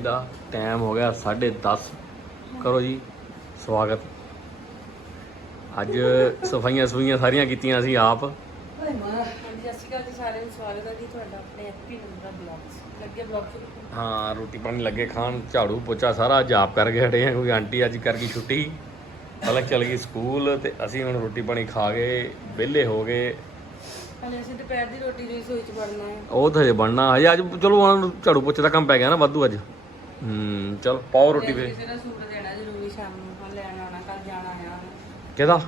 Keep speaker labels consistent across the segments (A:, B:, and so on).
A: ਦਾ time ਹੋ ਗਿਆ 10:30। ਕਰੋ ਜੀ ਸਵਾਗਤ। ਅੱਜ ਸਫਾਈਆਂ ਸਫੂਈਆਂ ਸਾਰੀਆਂ ਕੀਤੀਆਂ ਅਸੀਂ ਆਪ।
B: ਸਤਿ ਸ਼੍ਰੀ ਅਕਾਲ ਜੀ ਸਾਰਿਆਂ ਨੂੰ, ਸਵਾਗਤ ਹੈ ਜੀ ਤੁਹਾਡਾ ਆਪਣੇ ਐਪੀ ਨੰਬਰ ਬਲੌਗਸ। ਲੱਗੇ ਬਲੌਗ ਸ਼ੁਰੂ।
A: ਹਾਂ ਰੋਟੀ ਪਾਣੀ ਲੱਗੇ ਖਾਣ, ਝਾੜੂ ਪੋਚਾ ਸਾਰਾ ਅੱਜ ਆਪ ਕਰਕੇ ਹਟੇ ਆ ਕਿਉਂਕਿ ਆਂਟੀ ਅੱਜ ਕਰ ਗਈ ਛੁੱਟੀ, ਪਲਕ ਚਲ ਗਈ ਸਕੂਲ ਤੇ ਅਸੀਂ ਹੁਣ ਰੋਟੀ ਪਾਣੀ ਖਾ ਕੇ ਵਿਹਲੇ ਹੋ ਗਏ।
B: ਹਲੇ ਅਸੀਂ ਦੁਪਹਿਰ ਦੀ ਰੋਟੀ ਦੀ ਰਸੋਈ 'ਚ ਬਣਨਾ ਹੈ।
A: ਉਹ ਤਾਂ ਹਜੇ ਬਣਨਾ ਹਜੇ ਅੱਜ। ਚਲੋ ਹੁਣ ਝਾੜੂ ਪੋਚੇ ਦਾ ਕੰਮ ਪੈ ਗਿਆ ਨਾ ਵਾਧੂ ਅੱਜ। ਚਲ ਪਾਓ ਰੋਟੀ ਫੇ।
B: ਕਿਸੇ ਦਾ ਸੂਟ ਦੇਣਾ ਜ਼ਰੂਰੀ ਸ਼ਾਮ ਨੂੰ, ਹਾਂ ਲੈਣ ਆਉਣਾ, ਕੱਲ ਜਾਣਾ ਆ।
A: ਕਿਹਦਾ?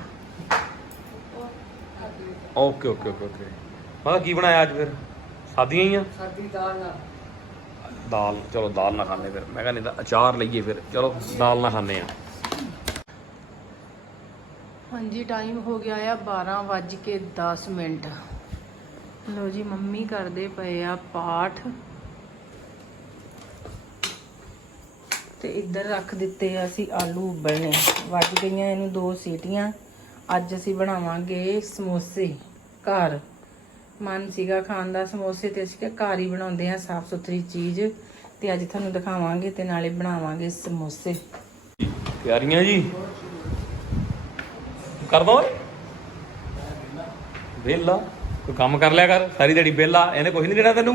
A: Okay okay okay okay. ਮੈਂ ਕੀ ਬਣਾਇਆ ਅੱਜ ਫਿਰ? ਸਾਦੀਆਂ ਹੀ ਆ?
B: ਸਾਦੀ ਦਾਲ ਨਾਲ।
A: ਦਾਲ, ਚਲੋ ਦਾਲ ਨਾ ਖਾਣੇ ਫਿਰ। ਮੈਂ ਕਹਿੰਦਾ ਅਚਾਰ ਲਈਏ ਫਿਰ। ਚਲੋ ਦਾਲ ਨਾ ਖਾਣੇ ਆ।
B: ਹਾਂਜੀ ਟਾਈਮ ਹੋ ਗਿਆ ਆ 12:10। ਲੋ ਜੀ ਮੰਮੀ ਕਰਦੇ ਪਏ ਆ ਪਾਠ ਤੇ ਇੱਧਰ ਰੱਖ ਦਿੱਤੇ ਆ ਅਸੀਂ ਆਲੂ ਉਬਲਣੇ। ਵੱਜ ਗਈਆਂ ਇਹਨੂੰ 2 ਸੀਟੀਆਂ। ਅੱਜ ਅਸੀਂ ਬਣਾਵਾਂਗੇ ਸਮੋਸੇ ਘਰ। ਮਨ ਸੀਗਾ ਖਾਣ ਦਾ ਸਮੋਸੇ ਤੇ ਅਸੀਂ ਕਿਹਾ ਘਰ ਹੀ ਬਣਾਉਂਦੇ ਆ, ਸਾਫ ਸੁਥਰੀ ਚੀਜ਼ ਤੇ ਅੱਜ ਤੁਹਾਨੂੰ ਦਿਖਾਵਾਂਗੇ ਤੇ ਨਾਲੇ ਬਣਾਵਾਂਗੇ ਸਮੋਸੇ।
A: ਤਿਆਰੀਆਂ ਜੀ ਕਰ ਦੋ। ਵਿਹਲਾ ਕੋਈ ਕੰਮ ਕਰ ਲਿਆ ਕਰ, ਸਾਰੀ ਦਿਹਾੜੀ ਵਿਹਲਾ। ਇਹਨੇ ਕੁਝ ਨਹੀਂ ਦੇਣਾ ਤੈਨੂੰ।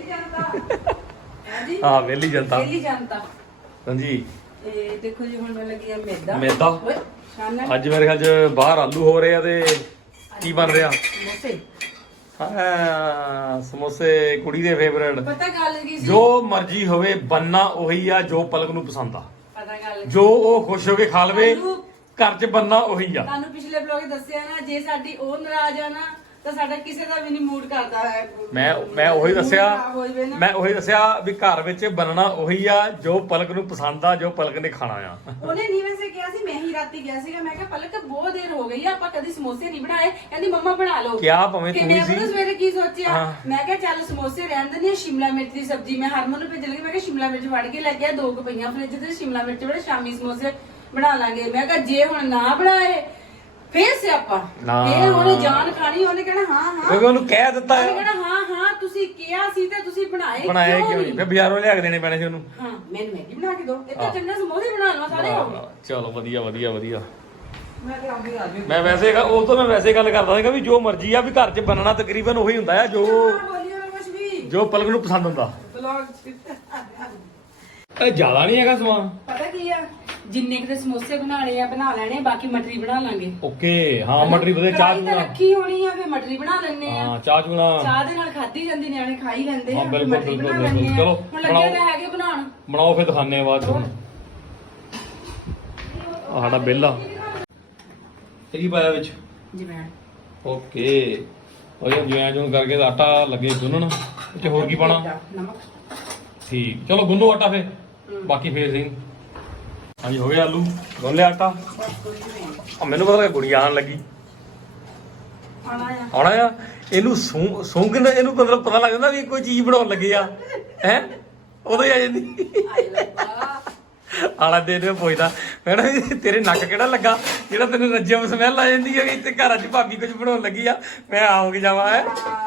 A: ਹਾਂ ਵਿਹਲੀ ਜਨਤਾ। ਹਾਂਜੀ
B: ਇਹ ਦੇਖੋ ਜੀ ਹੁਣ ਮੈਂ ਲੱਗੀ ਆ ਮੈਦਾ।
A: ਅੱਜ ਮੇਰੇ ਖਿਆਲ ਚ ਬਾਹਰ ਆਲੂ ਹੋ ਰਹੇ ਆ ਤੇ ਕੀ ਬਣ ਰਿਹਾ?
B: ਸਮੋਸੇ।
A: ਹਾਂ ਸਮੋਸੇ ਕੁੜੀ ਦੇ ਫੇਵਰੇਟ।
B: ਪਤਾ ਗੱਲ ਕੀ ਸੀ?
A: ਜੋ ਮਰਜ਼ੀ ਹੋਵੇ ਬੰਨਾ ਉਹੀ ਆ ਜੋ ਪਲਕ ਨੂੰ ਪਸੰਦ ਆ।
B: ਪਤਾ ਗੱਲ
A: ਜੋ ਉਹ ਖੁਸ਼ ਹੋ ਕੇ ਖਾ ਲਵੇ ਘਰ ਚ ਬੰਨਾ ਉਹੀ ਆ।
B: ਤੁਹਾਨੂੰ ਪਿਛਲੇ ਵਲੌਗ ਦੱਸਿਆ ਨਾ, ਜੇ ਸਾਡੀ ਉਹ ਨਾਰਾਜ਼ ਆ ਨਾ ਤਾਂ ਸਾਡਾ ਕਿਸੇ ਦਾ ਵੀ ਨਹੀਂ ਮੂਡ ਕਰਦਾ ਹੈ।
A: ਮੈਂ ਉਹੀ ਦੱਸਿਆ ਵੀ ਘਰ ਵਿੱਚ ਬਣਨਾ ਉਹੀ ਆ ਜੋ ਪਲਕ ਨੂੰ ਪਸੰਦ ਆ, ਜੋ ਪਲਕ ਨੇ ਖਾਣਾ ਆ।
B: ਉਹਨੇ ਨਹੀਂ ਵੈਸੇ ਕਿਹਾ ਸੀ, ਮੈਂ ਹੀ ਰਾਤੀ ਗਿਆ ਸੀਗਾ। ਮੈਂ ਕਿਹਾ ਪਲਕ ਬਹੁਤ ਦੇਰ ਹੋ ਗਈ ਆ, ਆਪਾਂ ਕਦੀ ਸਮੋਸੇ ਨਹੀਂ ਬਣਾਏ। ਕਹਿੰਦੀ ਮੰਮਾ ਬਣਾ ਲਓ।
A: ਕਿਆ ਭਾਵੇਂ
B: ਤੇ
A: ਤੂੰ
B: ਮੈਂ
A: ਹੀ ਸੀ।
B: ਸਵੇਰੇ ਕੀ ਸੋਚਿਆ, ਮੈਂ ਕਿਹਾ ਚੱਲ ਸਮੋਸੇ ਰਹਿਣ ਦਿੰਦੇ ਆ, ਸ਼ਿਮਲਾ ਮਿਰਚ ਦੀ ਸਬਜ਼ੀ ਮੈਂ ਹਰਮਨ ਨੂੰ ਭੇਜਣ ਲੱਗੀ। ਮੈਂ ਕਿਹਾ ਸ਼ਿਮਲਾ ਮਿਰਚ ਵੜ ਕੇ ਲੈ ਕੇ ਆ, 2 ਪਈਆਂ ਫ੍ਰਿਜ ਤੇ, ਸ਼ਿਮਲਾ ਮਿਰਚ ਵੜੇ ਸ਼ਾਮੀ ਸਮੋਸੇ ਬਣਾ ਲਾਂਗੇ। ਮੈਂ ਕਿਹਾ ਜੇ ਹੁਣ ਨਾ ਬਣਾਏ ਫੇਰ ਸਿਆਪਾ। ਫੇਰ ਉਹਨੇ ਜਾਨ ਖਾਣੀ, ਉਹਨੇ ਕਹਿਣਾ ਹਾਂ ਹਾਂ
A: ਕਿਉਂਕਿ ਉਹਨੂੰ ਕਹਿ ਦਿੱਤਾ ਹੈ।
B: ਉਹਨੇ ਕਹਿਣਾ ਹਾਂ ਹਾਂ ਤੁਸੀਂ ਕਿਹਾ ਸੀ ਤੇ ਤੁਸੀਂ ਬਣਾਏ
A: ਕਿਉਂ ਨਹੀਂ? ਫੇਰ ਬਾਜ਼ਾਰੋਂ ਲਿਆ ਕੇ ਦੇਣੇ ਪੈਣੇ ਸੀ ਉਹਨੂੰ।
B: ਹਾਂ ਮੈਨੂੰ ਮੈਗੀ ਬਣਾ ਕੇ ਦਿਓ, ਇਹ ਤਾਂ ਚੰਗਾ ਸਮੋਸੇ ਬਣਾ ਲਵਾਂ ਸਾਰੇ ਹੋ।
A: ਚਲੋ ਵਧੀਆ ਵਧੀਆ ਵਧੀਆ।
B: ਮੈਂ ਤੇ ਆਉਂਦੀ ਆ ਜੀ।
A: ਮੈਂ ਵੈਸੇ ਗੱਲ ਕਰਦਾ ਸੀਗਾ ਵੀ ਜੋ ਮਰਜ਼ੀ ਆ ਵੀ ਘਰ 'ਚ ਬਣਨਾ ਤਕਰੀਬਨ ਉਹੀ ਹੁੰਦਾ ਆ ਜੋ ਪਲਕ ਨੂੰ ਪਸੰਦ ਹੁੰਦਾ। ਇਹ ਜ਼ਿਆਦਾ ਨਹੀਂ ਹੈਗਾ ਸਮਾਨ।
B: ਪਤਾ ਕੀ ਆ, ਜਿੰਨੇ ਕਿ ਸਮੋਸੇ ਬਣਾਣੇ ਆ ਬਣਾ ਲੈਣੇ, ਬਾਕੀ ਮਟਰੀ ਬਣਾ ਲਾਂਗੇ।
A: ਓਕੇ ਹਾਂ ਮਟਰੀ ਬਦੇ ਚਾਹ ਚੂਣਾ
B: ਰੱਖੀ ਹੋਣੀ ਆ, ਫੇ ਮਟਰੀ ਬਣਾ ਲੈਣੇ ਆ।
A: ਹਾਂ ਚਾਹ ਚੂਣਾ
B: ਚਾਹ ਦੇ ਨਾਲ ਖਾਧੀ ਜਾਂਦੀ, ਨਿਆਣੇ ਖਾ ਹੀ ਲੈਂਦੇ
A: ਹਾਂ
B: ਆ।
A: ਬਿਲਕੁਲ ਬਿਲਕੁਲ। ਚਲੋ
B: ਹੁਣ ਲੱਗੇ ਤਾਂ ਹੈਗੇ ਬਣਾਉਣ।
A: ਬਣਾਓ ਫੇਰ ਦਿਖਾਣੇ ਆ ਬਾਅਦ ਚ। ਸਾਡਾ ਬੇਲਾ ਕੀ ਪਾਇਆ ਵਿੱਚ?
B: ਜਵੈਣ।
A: ਓਕੇ ਉਹ ਜਵੈਣ ਜੂਨ ਕਰਕੇ ਤਾਂ ਆਟਾ ਲੱਗੇ ਗੁੰਨਣ। ਵਿੱਚ ਹੋਰ ਕੀ ਪਾਣਾ?
B: ਨਮਕ। ਠੀਕ
A: ਚਲੋ ਗੁੰਨੋ ਆਟਾ ਫੇ, ਬਾਕੀ ਫੇਰ ਸਹੀ। ਹਾਂਜੀ ਹੋ ਗਿਆ ਆਲੂ ਗੁੰਨ ਲਿਆ ਆਟਾ। ਮੈਨੂੰ ਪਤਾ ਲੱਗਾ ਕੁੜੀ ਆਣ ਲੱਗੀ। ਆਉਣਾ ਆ ਇਹਨੂੰ ਸੂੰਘ ਇਹਨੂੰ ਮਤਲਬ ਪਤਾ ਲੱਗ ਜਾਂਦਾ ਵੀ ਕੋਈ ਚੀਜ਼ ਬਣਾਉਣ ਲੱਗੇ ਆ ਹੈ, ਉਦੋਂ ਹੀ ਆ ਜਾਂਦੀ। ਆਲਾ ਦੇ ਦੇ ਪੁੱਛਦਾ ਮੈਡਮ ਤੇਰੇ ਨੱਕ ਕਿਹੜਾ ਲੱਗਾ ਜਿਹੜਾ ਤੈਨੂੰ ਰੱਜਮ ਸਮੈਲ ਆ ਜਾਂਦੀ ਹੈ ਵੀ ਇੱਥੇ ਘਰਾਂ 'ਚ ਭਾਬੀ ਕੁਝ ਬਣਾਉਣ ਲੱਗੀ ਆ। ਮੈਂ ਆਉਂਗੀ ਜਾਵਾਂ ਹੈ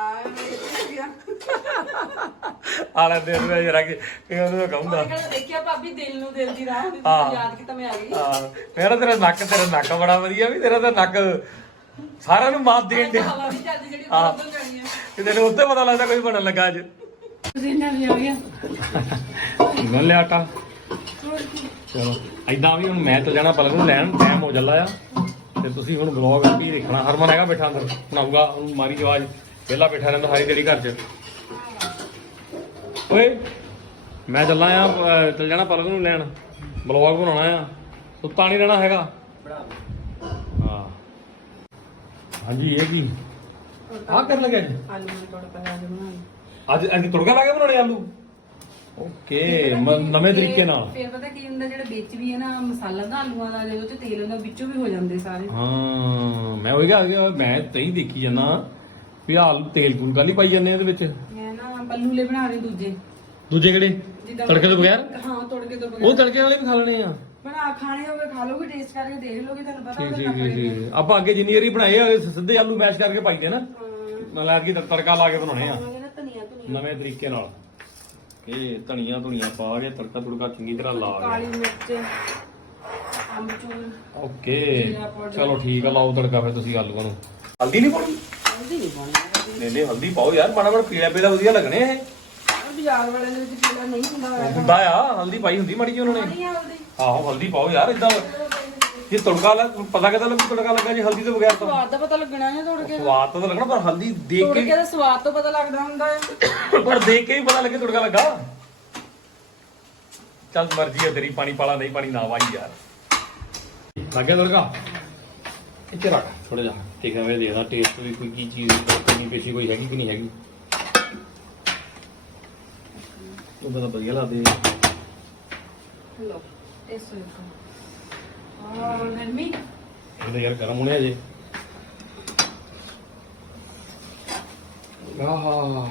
A: ਆਲਾ ਦੇ ਦੇ ਜਰਾ ਕਿ ਉਹਨੂੰ ਕਹੂੰਗਾ
B: ਦੇਖਿਆ ਭਾਬੀ ਦਿਲ ਨੂੰ ਦਿਲ ਦੀ ਰਾਹ ਯਾਦ ਕੀਤਾ ਮੈਂ ਆ ਗਈ।
A: ਮੇਰਾ ਤੇਰਾ ਨੱਕ ਬੜਾ ਵਧੀਆ ਵੀ ਤੇਰਾ ਤਾਂ ਨੱਕ ਸਾਰਿਆਂ ਨੂੰ ਮਾਤ ਦੇਣ ਦੇ। ਹਾਂ ਤੇ ਤੈਨੂੰ ਉੱਤੇ ਪਤਾ ਲੱਗਦਾ ਕੋਈ ਬਣਨ ਲੱਗਾ ਅੱਜ। ਗੁੰਨ ਲਿਆ ਆਟਾ। ਚਲੋ ਏਦਾਂ ਵੀ ਹੁਣ ਮੈਂ ਚੱਲ ਜਾਣਾ ਪਲਕ ਨੂੰ ਲੈਣ, ਟਾਈਮ ਹੋ ਚੱਲਾ ਆ ਤੇ ਤੁਸੀਂ ਹੁਣ ਵਲੌਗ ਵੀ ਦੇਖਣਾ। ਹਰਮਨ ਹੈਗਾ ਬੈਠਾ ਅੰਦਰ ਬਣਾਊਗਾ, ਉਹਨੂੰ ਮਾਰੀ ਆਵਾਜ਼। ਵਿਹਲਾ ਬੈਠਾ ਰਹਿੰਦਾ ਸਾਰੀ ਦਿਹਾੜੀ ਘਰ 'ਚ। ਓਏ ਮੈਂ ਚੱਲਾਂ ਆ, ਚੱਲ ਜਾਣਾ ਪਲਕ ਨੂੰ ਲੈਣ, ਵਲੌਗ ਬਣਾਉਣਾ ਆ। ਸੁੱਤਾ ਨਹੀਂ ਰਹਿਣਾ ਹੈਗਾ। ਹਾਂ ਹਾਂਜੀ ਇਹ ਕੀ ਆਹ ਕਰਨ ਲੱਗੇ ਅੱਜ? ਅੱਜ ਤੁੜਕਾ ਲਾ ਕੇ ਬਣਾਉਣੇ ਆਲੂ? ਓਕੇ ਨਵੇਂ ਤਰੀਕੇ ਨਾਲ।
B: ਫੇਰ ਪਤਾ ਕੀ ਹੁੰਦਾ, ਜਿਹੜਾ ਵਿੱਚ ਵੀ ਹੈ ਨਾ ਮਸਾਲਾ ਦਾ ਆਲੂਆਂ ਦਾ, ਜਦੋਂ ਤੇ ਤੇਲ ਹੁੰਦਾ ਵਿੱਚੋਂ ਵੀ ਹੋ ਜਾਂਦੇ ਸਾਰੇ।
A: ਹਾਂ ਮੈਂ ਉਹੀ ਕਿਹਾ ਮੈਂ ਤੈਂ ਦੇਖੀ ਜਾਂਦਾ ਵੀ ਆਲੂ ਤੇਲ ਤੂਲ ਕਾਲੀ ਪਾਈ ਜਾਂਦੇ ਇਹਦੇ ਵਿੱਚ।
B: ਮੈਂ ਨਾ ਪੱਲੂਲੇ ਬਣਾ ਰਹੇ
A: ਦੂਜੇ ਕਿਹੜੇ? ਤੜਕੇ ਤੋਂ ਬਗੈਰ?
B: ਹਾਂ ਤੜਕੇ ਤੋਂ ਬਗੈਰ।
A: ਉਹ ਤੜਕੇ ਵਾਲੇ ਵੀ ਖਾ ਲੈਣੇ ਆ।
B: ਬਣਾ ਖਾਣੇ ਹੋਵੇ ਖਾ ਲੋਗੇ, ਟੇਸਟ ਕਰਕੇ ਦੇਖ ਲੋਗੇ, ਤੁਹਾਨੂੰ ਪਤਾ
A: ਠੀਕ ਆਪਾਂ ਅੱਗੇ ਜਿੰਨੀ ਵਾਰੀ ਬਣਾਏ ਆ ਸਿੱਧੇ ਆਲੂ ਮੈਸ਼ ਕਰਕੇ ਪਾਈਦੇ ਨਾ, ਨਾਲ ਐਤਕੀ ਤੜਕਾ ਲਾ ਕੇ ਬਣਾਉਣੇ ਆ ਨਵੇਂ ਤਰੀਕੇ ਨਾਲ। ਓਕੇ ਧਨੀਆ ਧੁਨੀਆ ਪਾ ਕੇ ਤੜਕਾ ਤੁੜਕਾ ਚੰਗੀ ਤਰ੍ਹਾਂ ਲਾ
B: ਕਾਲੀ
A: ਕੇ
B: ਮਿਰਚ ਅਮਚੂਰ
A: ਓਕੇ ਚਲੋ ਠੀਕ ਆ ਲਾਓ ਤੜਕਾ ਫਿਰ ਤੁਸੀਂ ਆਲੂਆਂ ਨੂੰ ਹਲਦੀ ਨਹੀਂ ਪਾਉਣੀ
B: ਹਲਦੀ ਨਹੀਂ ਪਾਉਣੀ
A: ਨਹੀਂ ਨਹੀਂ ਹਲਦੀ ਪਾਓ ਯਾਰ ਮਾੜਾ ਮਾੜਾ ਪੀਲਾ ਪੀਲਾ ਵਧੀਆ ਲੱਗਣੇ ਇਹ
B: ਬਾਜ਼ਾਰ ਵਾਲੇ ਦੇ ਵਿੱਚ ਪੀਲਾ ਨਹੀਂ ਹੁੰਦਾ
A: ਹੁੰਦਾ ਆ ਹਲਦੀ ਪਾਈ ਹੁੰਦੀ ਮਾੜੀ ਜੀ ਉਹਨਾਂ ਨੇ
B: ਨਹੀਂ ਹਲਦੀ
A: ਆਹੋ ਹਲਦੀ ਪਾਓ ਯਾਰ ਇਦਾਂ ਜੇ ਤੜਕਾ ਲਾ ਪਤਾ ਕਿਦਾਂ ਲੱਗੂ ਤੜਕਾ ਲੱਗਾ ਜੀ ਹਲਦੀ ਤੋਂ ਬਗੈਰ ਤਾਂ
B: ਸਵਾਦ ਦਾ ਪਤਾ ਲੱਗਣਾ ਹੈ ਤੋੜ ਕੇ
A: ਸਵਾਦ ਤਾਂ ਲੱਗਣਾ ਪਰ ਹਲਦੀ ਦੇਖ
B: ਤੋੜ
A: ਕੇ
B: ਕੇ ਤਾਂ ਸਵਾਦ ਤੋਂ ਪਤਾ ਲੱਗਦਾ ਹੁੰਦਾ ਹੈ
A: ਪਰ ਦੇਖ ਕੇ ਹੀ ਪਤਾ ਲੱਗੇ ਤੜਕਾ ਲੱਗਾ ਚੱਲ ਮਰਜ਼ੀ ਹੈ ਤੇਰੀ ਪਾਣੀ ਪਾਲਾ ਨਹੀਂ ਪਾਣੀ ਨਾ ਵਾਈ ਯਾਰ ਲੱਗਿਆ ਤੜਕਾ ਇੱਥੇ ਰੱਖ ਥੋੜਾ ਜਿਹਾ ਠੀਕ ਹੈ ਮੈਂ ਦੇਖਦਾ ਟੇਸਟ ਵੀ ਕੋਈ ਕੀ ਚੀਜ਼ ਕੋਈ ਪੇਸ਼ੀ ਕੋਈ ਹੈਗੀ ਕਿ ਨਹੀਂ ਹੈਗੀ ਉਹ ਬੜਾ ਵਧੀਆ ਲੱਗਦੇ
B: ਲੋ ਟੇਸਟ ਦੇਖੋ ਆਹ ਗਰਮੀ
A: ਇਹਦਾ ਯਾਰ ਗਰਮ ਹੋਣੇ ਅਜੇ ਆਹਾ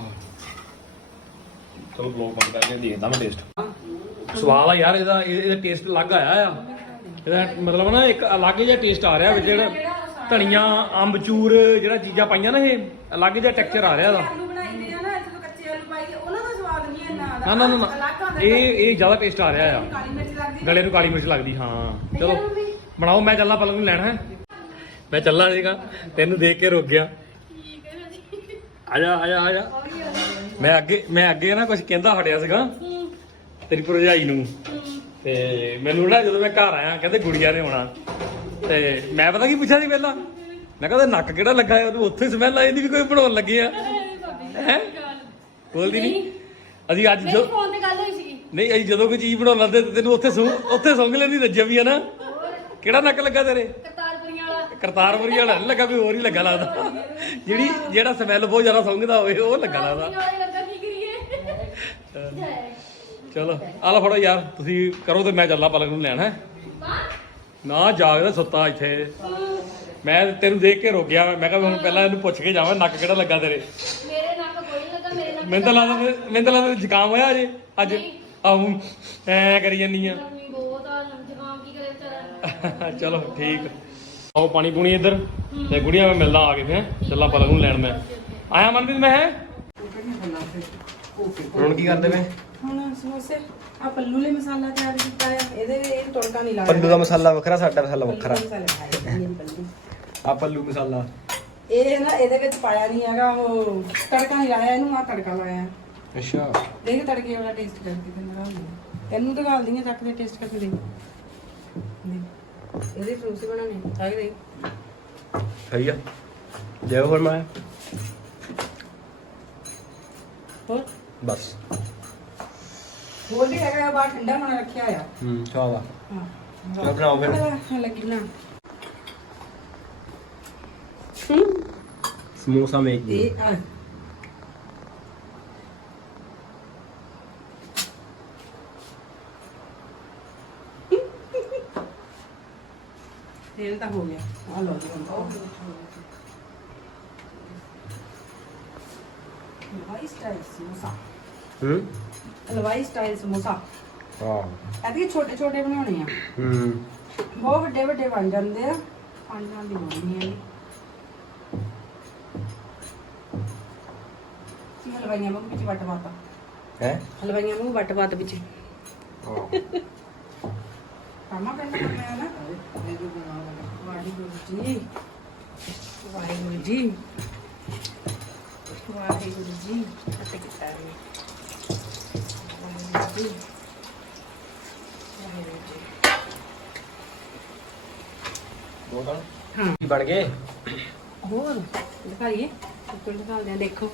A: ਚਲੋ ਬਲੌਗ ਬੰਦ ਕਰਕੇ ਦੇਖਦਾ ਮੈਂ ਟੇਸਟ ਸਵਾਦ ਆ ਯਾਰ ਇਹਦਾ ਟੇਸਟ ਅਲੱਗ ਆਇਆ ਆ ਇਹਦਾ ਮਤਲਬ ਨਾ ਇੱਕ ਅਲੱਗ ਜਿਹਾ ਟੇਸਟ ਆ ਰਿਹਾ ਵਿੱਚ ਜਿਹੜਾ ਧਨੀਆ ਅੰਬਚੂਰ ਜਿਹੜਾ ਚੀਜ਼ਾਂ ਪਾਈਆਂ ਨਾ ਇਹ ਅਲੱਗ ਜਿਹਾ ਟੈਕਸਚਰ ਆ ਰਿਹਾ ਇਹਦਾ
B: ਆਲੂ ਬਣਾਈਦੇ ਆ ਨਾ ਜਦੋਂ ਕੱਚੇ ਆਲੂ ਪਾਈ ਕੇ ਉਹਨਾਂ ਦਾ ਸਵਾਦ ਨਹੀਂ ਇੰਨਾ
A: ਨਾ ਨਾ ਨਾ ਇਹ ਜ਼ਿਆਦਾ ਟੇਸਟ ਆ ਰਿਹਾ ਆ
B: ਕਾਲੀ ਮਿਰਚ ਲੱਗਦੀ
A: ਗਲੇ ਨੂੰ ਕਾਲੀ ਮਿਰਚ ਲੱਗਦੀ ਹਾਂ ਚਲੋ ਬਣਾਓ ਮੈਂ ਚੱਲਾਂ ਪਲਕ ਨੂੰ ਲੈਣਾ ਹੈ ਮੈਂ ਚੱਲਾਂ ਸੀਗਾ ਤੈਨੂੰ ਦੇਖ ਕੇ ਰੁਕ ਗਿਆ ਆ ਜਾ ਆ ਜਾ ਆ ਜਾ ਮੈਂ ਅੱਗੇ ਨਾ ਕੁਝ ਕਹਿੰਦਾ ਹਟਿਆ ਸੀਗਾ ਤੇਰੀ ਭਰਜਾਈ ਨੂੰ ਤੇ ਮੈਨੂੰ ਨਾ ਜਦੋਂ ਮੈਂ ਘਰ ਆਇਆ ਕਹਿੰਦੇ ਗੁੜੀਆ ਨੇ ਆਉਣਾ ਤੇ ਮੈਂ ਪਤਾ ਕੀ ਪੁੱਛਿਆ ਸੀ ਪਹਿਲਾਂ ਮੈਂ ਕਹਿੰਦਾ ਨੱਕ ਕਿਹੜਾ ਲੱਗਾ ਹੈ ਉਹਨੂੰ ਉੱਥੇ ਸਮੈਲ ਆ ਜਾਂਦੀ ਵੀ ਕੋਈ ਬਣਾਉਣ ਲੱਗੇ ਆ ਹੈ ਬੋਲਦੀ ਨਹੀਂ ਅਸੀਂ ਅੱਜ ਜੋ
C: ਫੋਨ ਤੇ ਗੱਲ ਹੋਈ ਸੀਗੀ
A: ਨਹੀਂ ਅਸੀਂ ਜਦੋਂ ਕੋਈ ਚੀਜ਼ ਬਣਾਉਣ ਲੱਗੇ ਤੈਨੂੰ ਉੱਥੇ ਸੁੰਘ ਲੈਂਦੀ ਰੱਜਿਆ ਵੀ ਆ ਨਾ ਕਿਹੜਾ ਨੱਕ ਲੱਗਾ ਤੇਰੇ
C: ਕਰਤਾਰਪੁਰੀਆਂ ਵਾਲਾ
A: ਕਰਤਾਰਪੁਰੀ ਵਾਲਾ ਨਹੀਂ ਲੱਗਾ ਕੋਈ ਹੋਰ ਹੀ ਲੱਗਾ ਲੱਗਦਾ ਜਿਹੜਾ ਸਮੈਲ ਬਹੁਤ ਜ਼ਿਆਦਾ ਸੁੰਘਦਾ ਹੋਵੇ ਉਹ ਲੱਗਾ ਲੱਗਦਾ
C: ਵਾਲੇ ਲੱਗਾ ਕੀ ਕਰੀਏ
A: ਚਲੋ ਆ ਲਓ ਫੜੋ ਯਾਰ ਤੁਸੀਂ ਕਰੋ ਤੇ ਮੈਂ ਚੱਲਾਂ ਪਲਕ ਨੂੰ ਲੈਣ ਹੈ ਨਾ ਜਾਗਦਾ ਸੁੱਤਾ ਇੱਥੇ ਮੈਂ ਤੈਨੂੰ ਦੇਖ ਕੇ ਰੁਕ ਗਿਆ ਮੈਂ ਕਿਹਾ ਹੁਣ ਪਹਿਲਾਂ ਇਹਨੂੰ ਪੁੱਛ ਕੇ ਜਾਵਾਂ ਨੱਕ ਕਿਹੜਾ ਲੱਗਾ ਤੇਰੇ
C: ਮੇਰੇ ਨੱਕ ਕੋਈ ਨਹੀਂ ਲੱਗਾ ਮੇਰੇ ਨੱਕ
A: ਮੈਨੂੰ ਤਾਂ ਲੱਗਦਾ ਜ਼ੁਕਾਮ ਹੋਇਆ ਅਜੇ ਅੱਜ ਆਉਂ ਐ ਕਰੀ ਜਾਨੀ ਆ
C: ਗਰਮੀ ਬਹੁਤ ਆ ਜ਼ੁਕਾਮ ਕੀ ਕਰੇ ਵਿਚਾਰਾ
A: ਚਲੋ ਠੀਕ ਆਓ ਪਾਣੀ ਪੂਣੀ ਇੱਧਰ ਤੇ ਗੁੜੀਆਂ ਮੈਂ ਮਿਲਦਾ ਆ ਕੇ ਫਿਰ ਚੱਲਾਂ ਪਲਕ ਨੂੰ ਲੈਣ ਮੈਂ ਆਇਆ ਮਨਪ੍ਰੀਤ ਮੈਂ ਹੈ ਹੁਣ ਕੀ ਕਰਦੇ ਮੈਂ
B: ਹੁਣ ਸਮੋਸੇ ਆ ਪੱਲੂ ਲਈ ਮਸਾਲਾ ਤਿਆਰ ਕੀਤਾ ਆ ਇਹਦੇ ਇਹ ਤੜਕਾ ਨਹੀਂ ਲਾਇਆ
D: ਪੱਲੂ ਦਾ ਮਸਾਲਾ ਵੱਖਰਾ ਸਾਡਾ ਮਸਾਲਾ ਵੱਖਰਾ
B: ਮਸਾਲਾ ਖਾਇਆ ਨਹੀਂ ਪੱਲੂ
D: ਆ ਪੱਲੂ ਮਸਾਲਾ
B: ਇਹ ਨਾ ਇਹਦੇ ਵਿੱਚ ਪਾਇਆ ਨਹੀਂ ਹੈਗਾ ਉਹ ਤੜਕਾ ਨਹੀਂ ਲਾਇਆ ਇਹਨੂੰ ਆ ਤੜਕਾ ਲਾਇਆ
D: ਅੱਛਾ
B: ਦੇਖ ਤੜਕੇ ਵਾਲਾ ਟੇਸਟ ਕਰਕੇ ਤੇ ਮੇਰਾ ਹੋ ਗਿਆ ਤੈਨੂੰ ਤਾਂ ਗਾਲ ਦੀਆਂ ਚੱਕ ਦੇ ਟੇਸਟ ਕਰਕੇ ਦੇਖ ਇਹਦੇ ਫਰੂਟਸ ਬਣਾਣੇ ਆਏ ਦੇ
D: ਸਹੀ ਆ ਦੇਵ ਹੋਰ ਮੈਂ
B: ਹੋਰ
D: ਬਸ
B: ਹੋਰ ਵੀ ਹੈਗਾ ਬਾਹਰ ਠੰਡਾ ਬਣਾ ਰੱਖਿਆ ਆ
D: ਚਾਹ ਆ
B: ਹਾਂ
D: ਚਲੋ ਬਣਾਓ ਫਿਰ
B: ਹਾਂ ਲੱਗੀ ਬਣਾ
D: ਸਮੋਸਾ ਮੇਕ
B: ਇਹ ਆ ਤੇਲ ਤਾਂ ਹੋ ਗਿਆ ਆ ਲਓ ਜੀ ਹਲਵਾਈ ਸਟਾਈਲ ਸਮੋਸਾ ਹਲਵਾਈ ਸਟਾਈਲ ਸਮੋਸਾ
D: ਹਾਂ
B: ਇਹਦੇ ਛੋਟੇ ਛੋਟੇ ਬਣਾਉਣੇ ਆ ਬਹੁਤ ਵੱਡੇ ਵੱਡੇ ਬਣ ਜਾਂਦੇ ਆ ਪਾਣੀਆਂ ਦੀ ਬਣਨੀ ਹੈ ਸੀ ਹਲਵਾਈਆਂ ਵਾਂਗ ਵਿੱਚ ਵੱਟ ਪਾਤਾ
D: ਹੈ
B: ਹਲਵਾਈਆਂ ਵਾਂਗ ਵੱਟ ਪਾਤ ਵਿੱਚ
D: ਹਾਂ
B: ਕਾਮਾ ਪੈਂਦਾ ਮੈਂ ਨਾ ਵਾਹਿਗੁਰੂ ਜੀ ਵਾਹਿਗੁਰੂ ਜੀ ਵਾਹਿਗੁਰੂ ਜੀ ਅਤੇ ਕਿਤਾ ਰੇ ਵਾਹਿਗੁਰੂ ਜੀ ਵਾਹਿਗੁਰੂ ਜੀ
D: ਬੋਤਲ
B: ਹਾਂ
D: ਕੀ ਬਣ ਗਏ
B: ਹੋਰ ਦਿਖਾਈਏ ਉੱਪਰ ਦਿਖਾਉਂਦੇ ਆ ਦੇਖੋ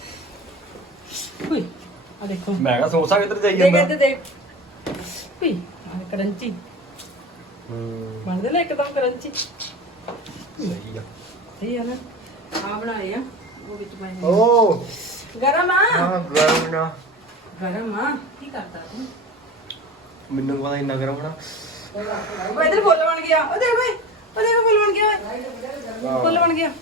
B: ਉਈ ਆ ਦੇਖੋ
D: ਮੈਂ ਕਿਹਾ ਸਮੋਸਾ ਕਿੱਧਰ ਜਾਈ
B: ਦੇਖ
D: ਜਾਂਦਾ
B: ਇੱਥੇ ਦੇਖ ਉਈ ਆ ਕਰੰਚੀ ਬਣਦੇ ਨਾ ਇੱਕਦਮ ਕਰੰਚੀ
D: ਸਹੀ ਆ
B: ਸਹੀ ਆ ਨਾ ਆ ਬਣਾਏ ਆ ਉਹ ਵਿੱਚ ਪਾਏ ਨੇ
D: ਓ
B: ਗਰਮ ਆ
D: ਹਾਂ ਗਰਮ ਨਾ
B: ਗਰਮ ਆ ਕੀ ਕਰਦਾ ਤੂੰ
D: ਮੈਨੂੰ ਪਤਾ ਇੰਨਾ ਗਰਮ ਹੋਣਾ
B: ਉਹ ਇਧਰ ਫੁੱਲ ਬਣ ਗਿਆ ਉਹ ਦੇਖ ਓਏ ਉਹ ਦੇਖ ਫੁੱਲ ਬਣ ਗਿਆ ਓਏ ਫੁੱਲ ਬਣ ਗਿਆ